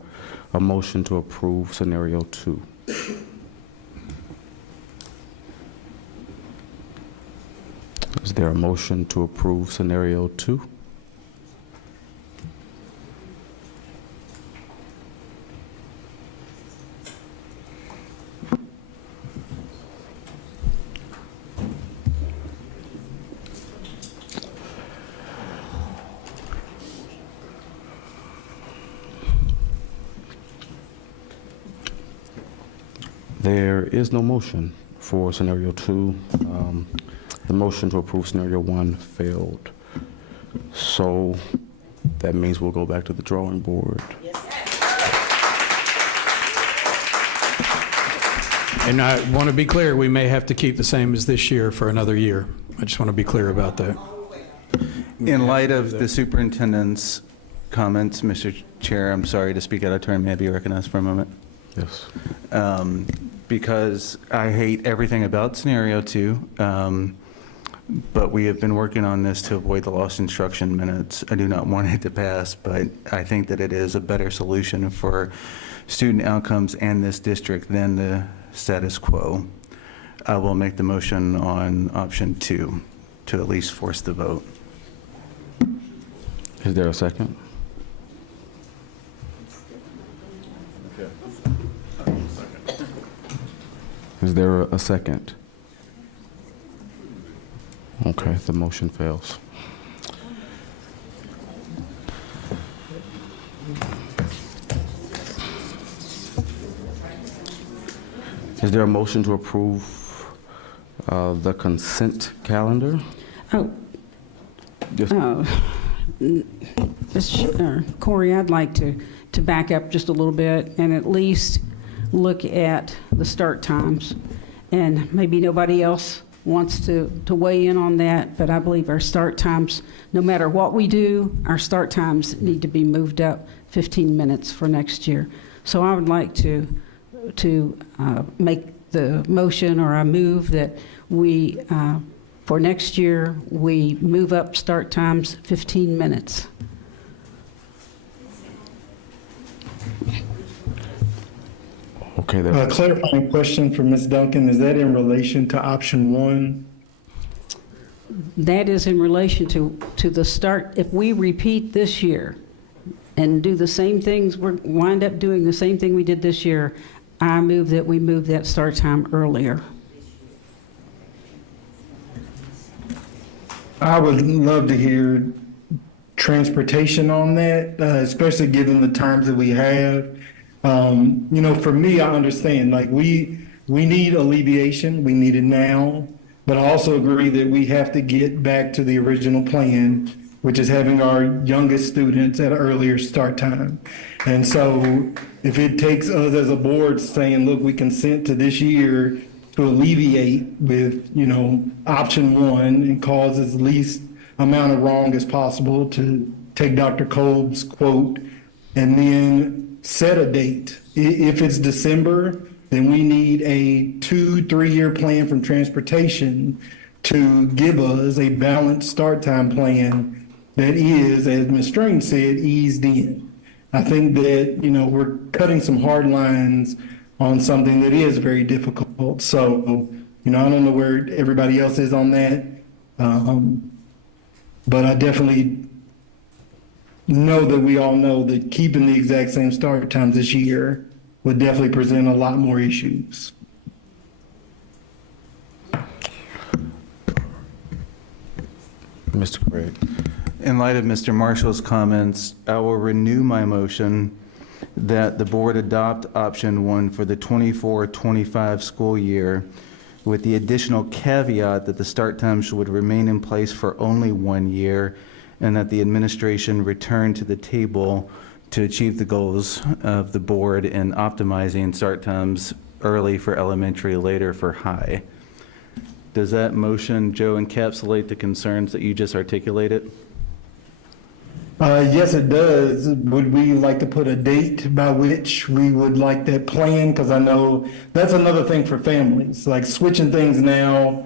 a motion to approve scenario 2? Is there a motion to approve scenario 2? There is no motion for scenario 2. The motion to approve scenario 1 failed. So that means we'll go back to the drawing board. And I want to be clear, we may have to keep the same as this year for another year. I just want to be clear about that. In light of the superintendent's comments, Mr. Chair, I'm sorry to speak out of turn. May I be recognized for a moment? Yes. Because I hate everything about scenario 2, but we have been working on this to avoid the lost instruction minutes. I do not want it to pass, but I think that it is a better solution for student outcomes and this district than the status quo. I will make the motion on option 2 to at least force the vote. Is there a second? Is there a second? Okay, the motion fails. Is there a motion to approve the consent calendar? Oh. Yes. Corey, I'd like to back up just a little bit and at least look at the start times. And maybe nobody else wants to weigh in on that, but I believe our start times, no matter what we do, our start times need to be moved up 15 minutes for next year. So I would like to make the motion, or I move that we, for next year, we move up start times 15 minutes. Okay. A clarifying question for Ms. Duncan, is that in relation to option 1? That is in relation to the start. If we repeat this year and do the same things, we wind up doing the same thing we did this year, I move that we move that start time earlier. I would love to hear transportation on that, especially given the times that we have. For me, I understand, like, we need alleviation, we need it now, but I also agree that we have to get back to the original plan, which is having our youngest students at an earlier start time. And so if it takes us as a board saying, look, we consent to this year to alleviate with, option one and cause as least amount of wrong as possible, to take Dr. Kolb's quote, and then set a date. If it's December, then we need a 2-3 year plan from transportation to give us a balanced start time plan that is, as Ms. Strange said, eased in. I think that, we're cutting some hard lines on something that is very difficult. So, I don't know where everybody else is on that. But I definitely know that we all know that keeping the exact same start times this year would definitely present a lot more issues. Mr. Craig. In light of Mr. Marshall's comments, I will renew my motion that the board adopt option one for the 24-25 school year, with the additional caveat that the start times would remain in place for only 1 year, and that the administration return to the table to achieve the goals of the board in optimizing start times early for elementary, later for high. Does that motion, Joe, encapsulate the concerns that you just articulated? Yes, it does. Would we like to put a date by which we would like that plan? Because I know that's another thing for families, like switching things now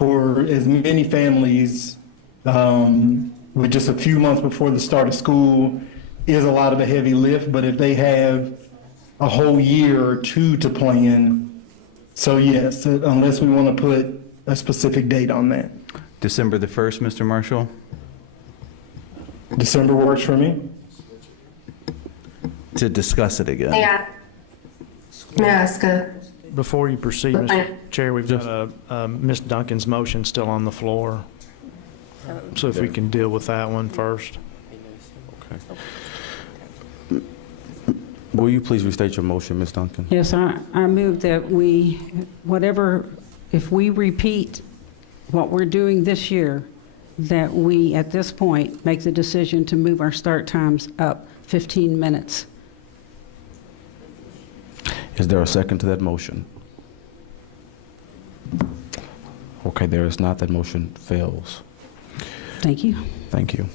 for as many families with just a few months before the start of school is a lot of a heavy lift. But if they have a whole year or two to plan, so yes, unless we want to put a specific date on that. December the 1st, Mr. Marshall? December works for me. To discuss it again. Yeah. May I ask Before you proceed, Mr. Chair, we've got Ms. Duncan's motion still on the floor. So if we can deal with that one first. Okay. Will you please restate your motion, Ms. Duncan? Yes, I move that if we repeat what we're doing this year, that we, at this point, make the decision to move our start times up 15 minutes. Is there a second to that motion? Okay, there is not. That motion fails. Thank you. Thank you.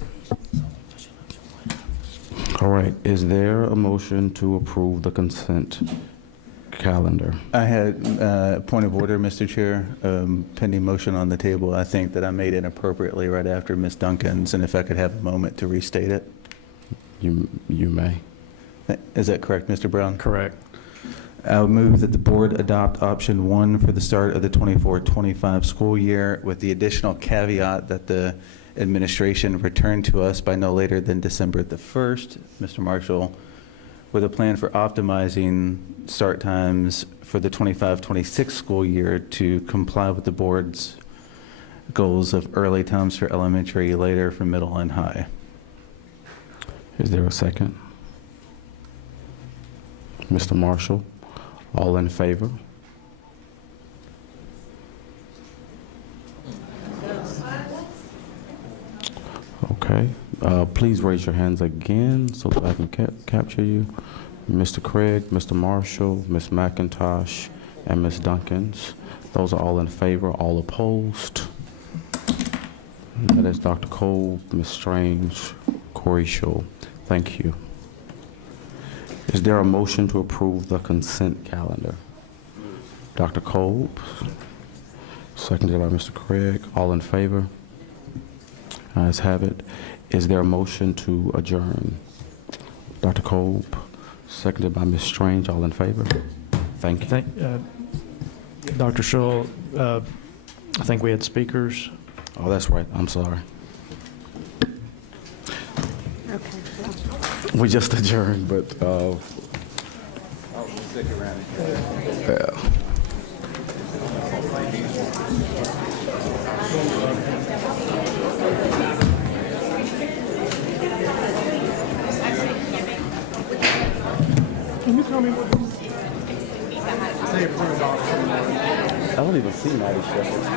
All right, is there a motion to approve the consent calendar? I had a point of order, Mr. Chair, pending motion on the table. I think that I made it appropriately right after Ms. Duncan's, and if I could have a moment to restate it. You may. Is that correct, Mr. Brown? Correct. I would move that the board adopt option one for the start of the 24-25 school year, with the additional caveat that the administration return to us by no later than December the 1st, Mr. Marshall, with a plan for optimizing start times for the 25-26 school year to comply with the board's goals of early times for elementary, later for middle and high. Is there a second? Mr. Marshall, all in favor? Okay, please raise your hands again so that I can capture you. Mr. Craig, Mr. Marshall, Ms. McIntosh, and Ms. Duncans. Those are all in favor, all opposed. That is Dr. Cole, Ms. Strange, Corey Shaw. Thank you. Is there a motion to approve the consent calendar? Dr. Cole, seconded by Mr. Craig. All in favor? Ayes have it. Is there a motion to adjourn? Dr. Cole, seconded by Ms. Strange. All in favor? Thank you. Dr. Shaw, I think we had speakers. Oh, that's right. I'm sorry. We just adjourned, but Stick around. yeah. Can you tell me what this? Say it for a dollar. I don't even see Maddie Shepherd.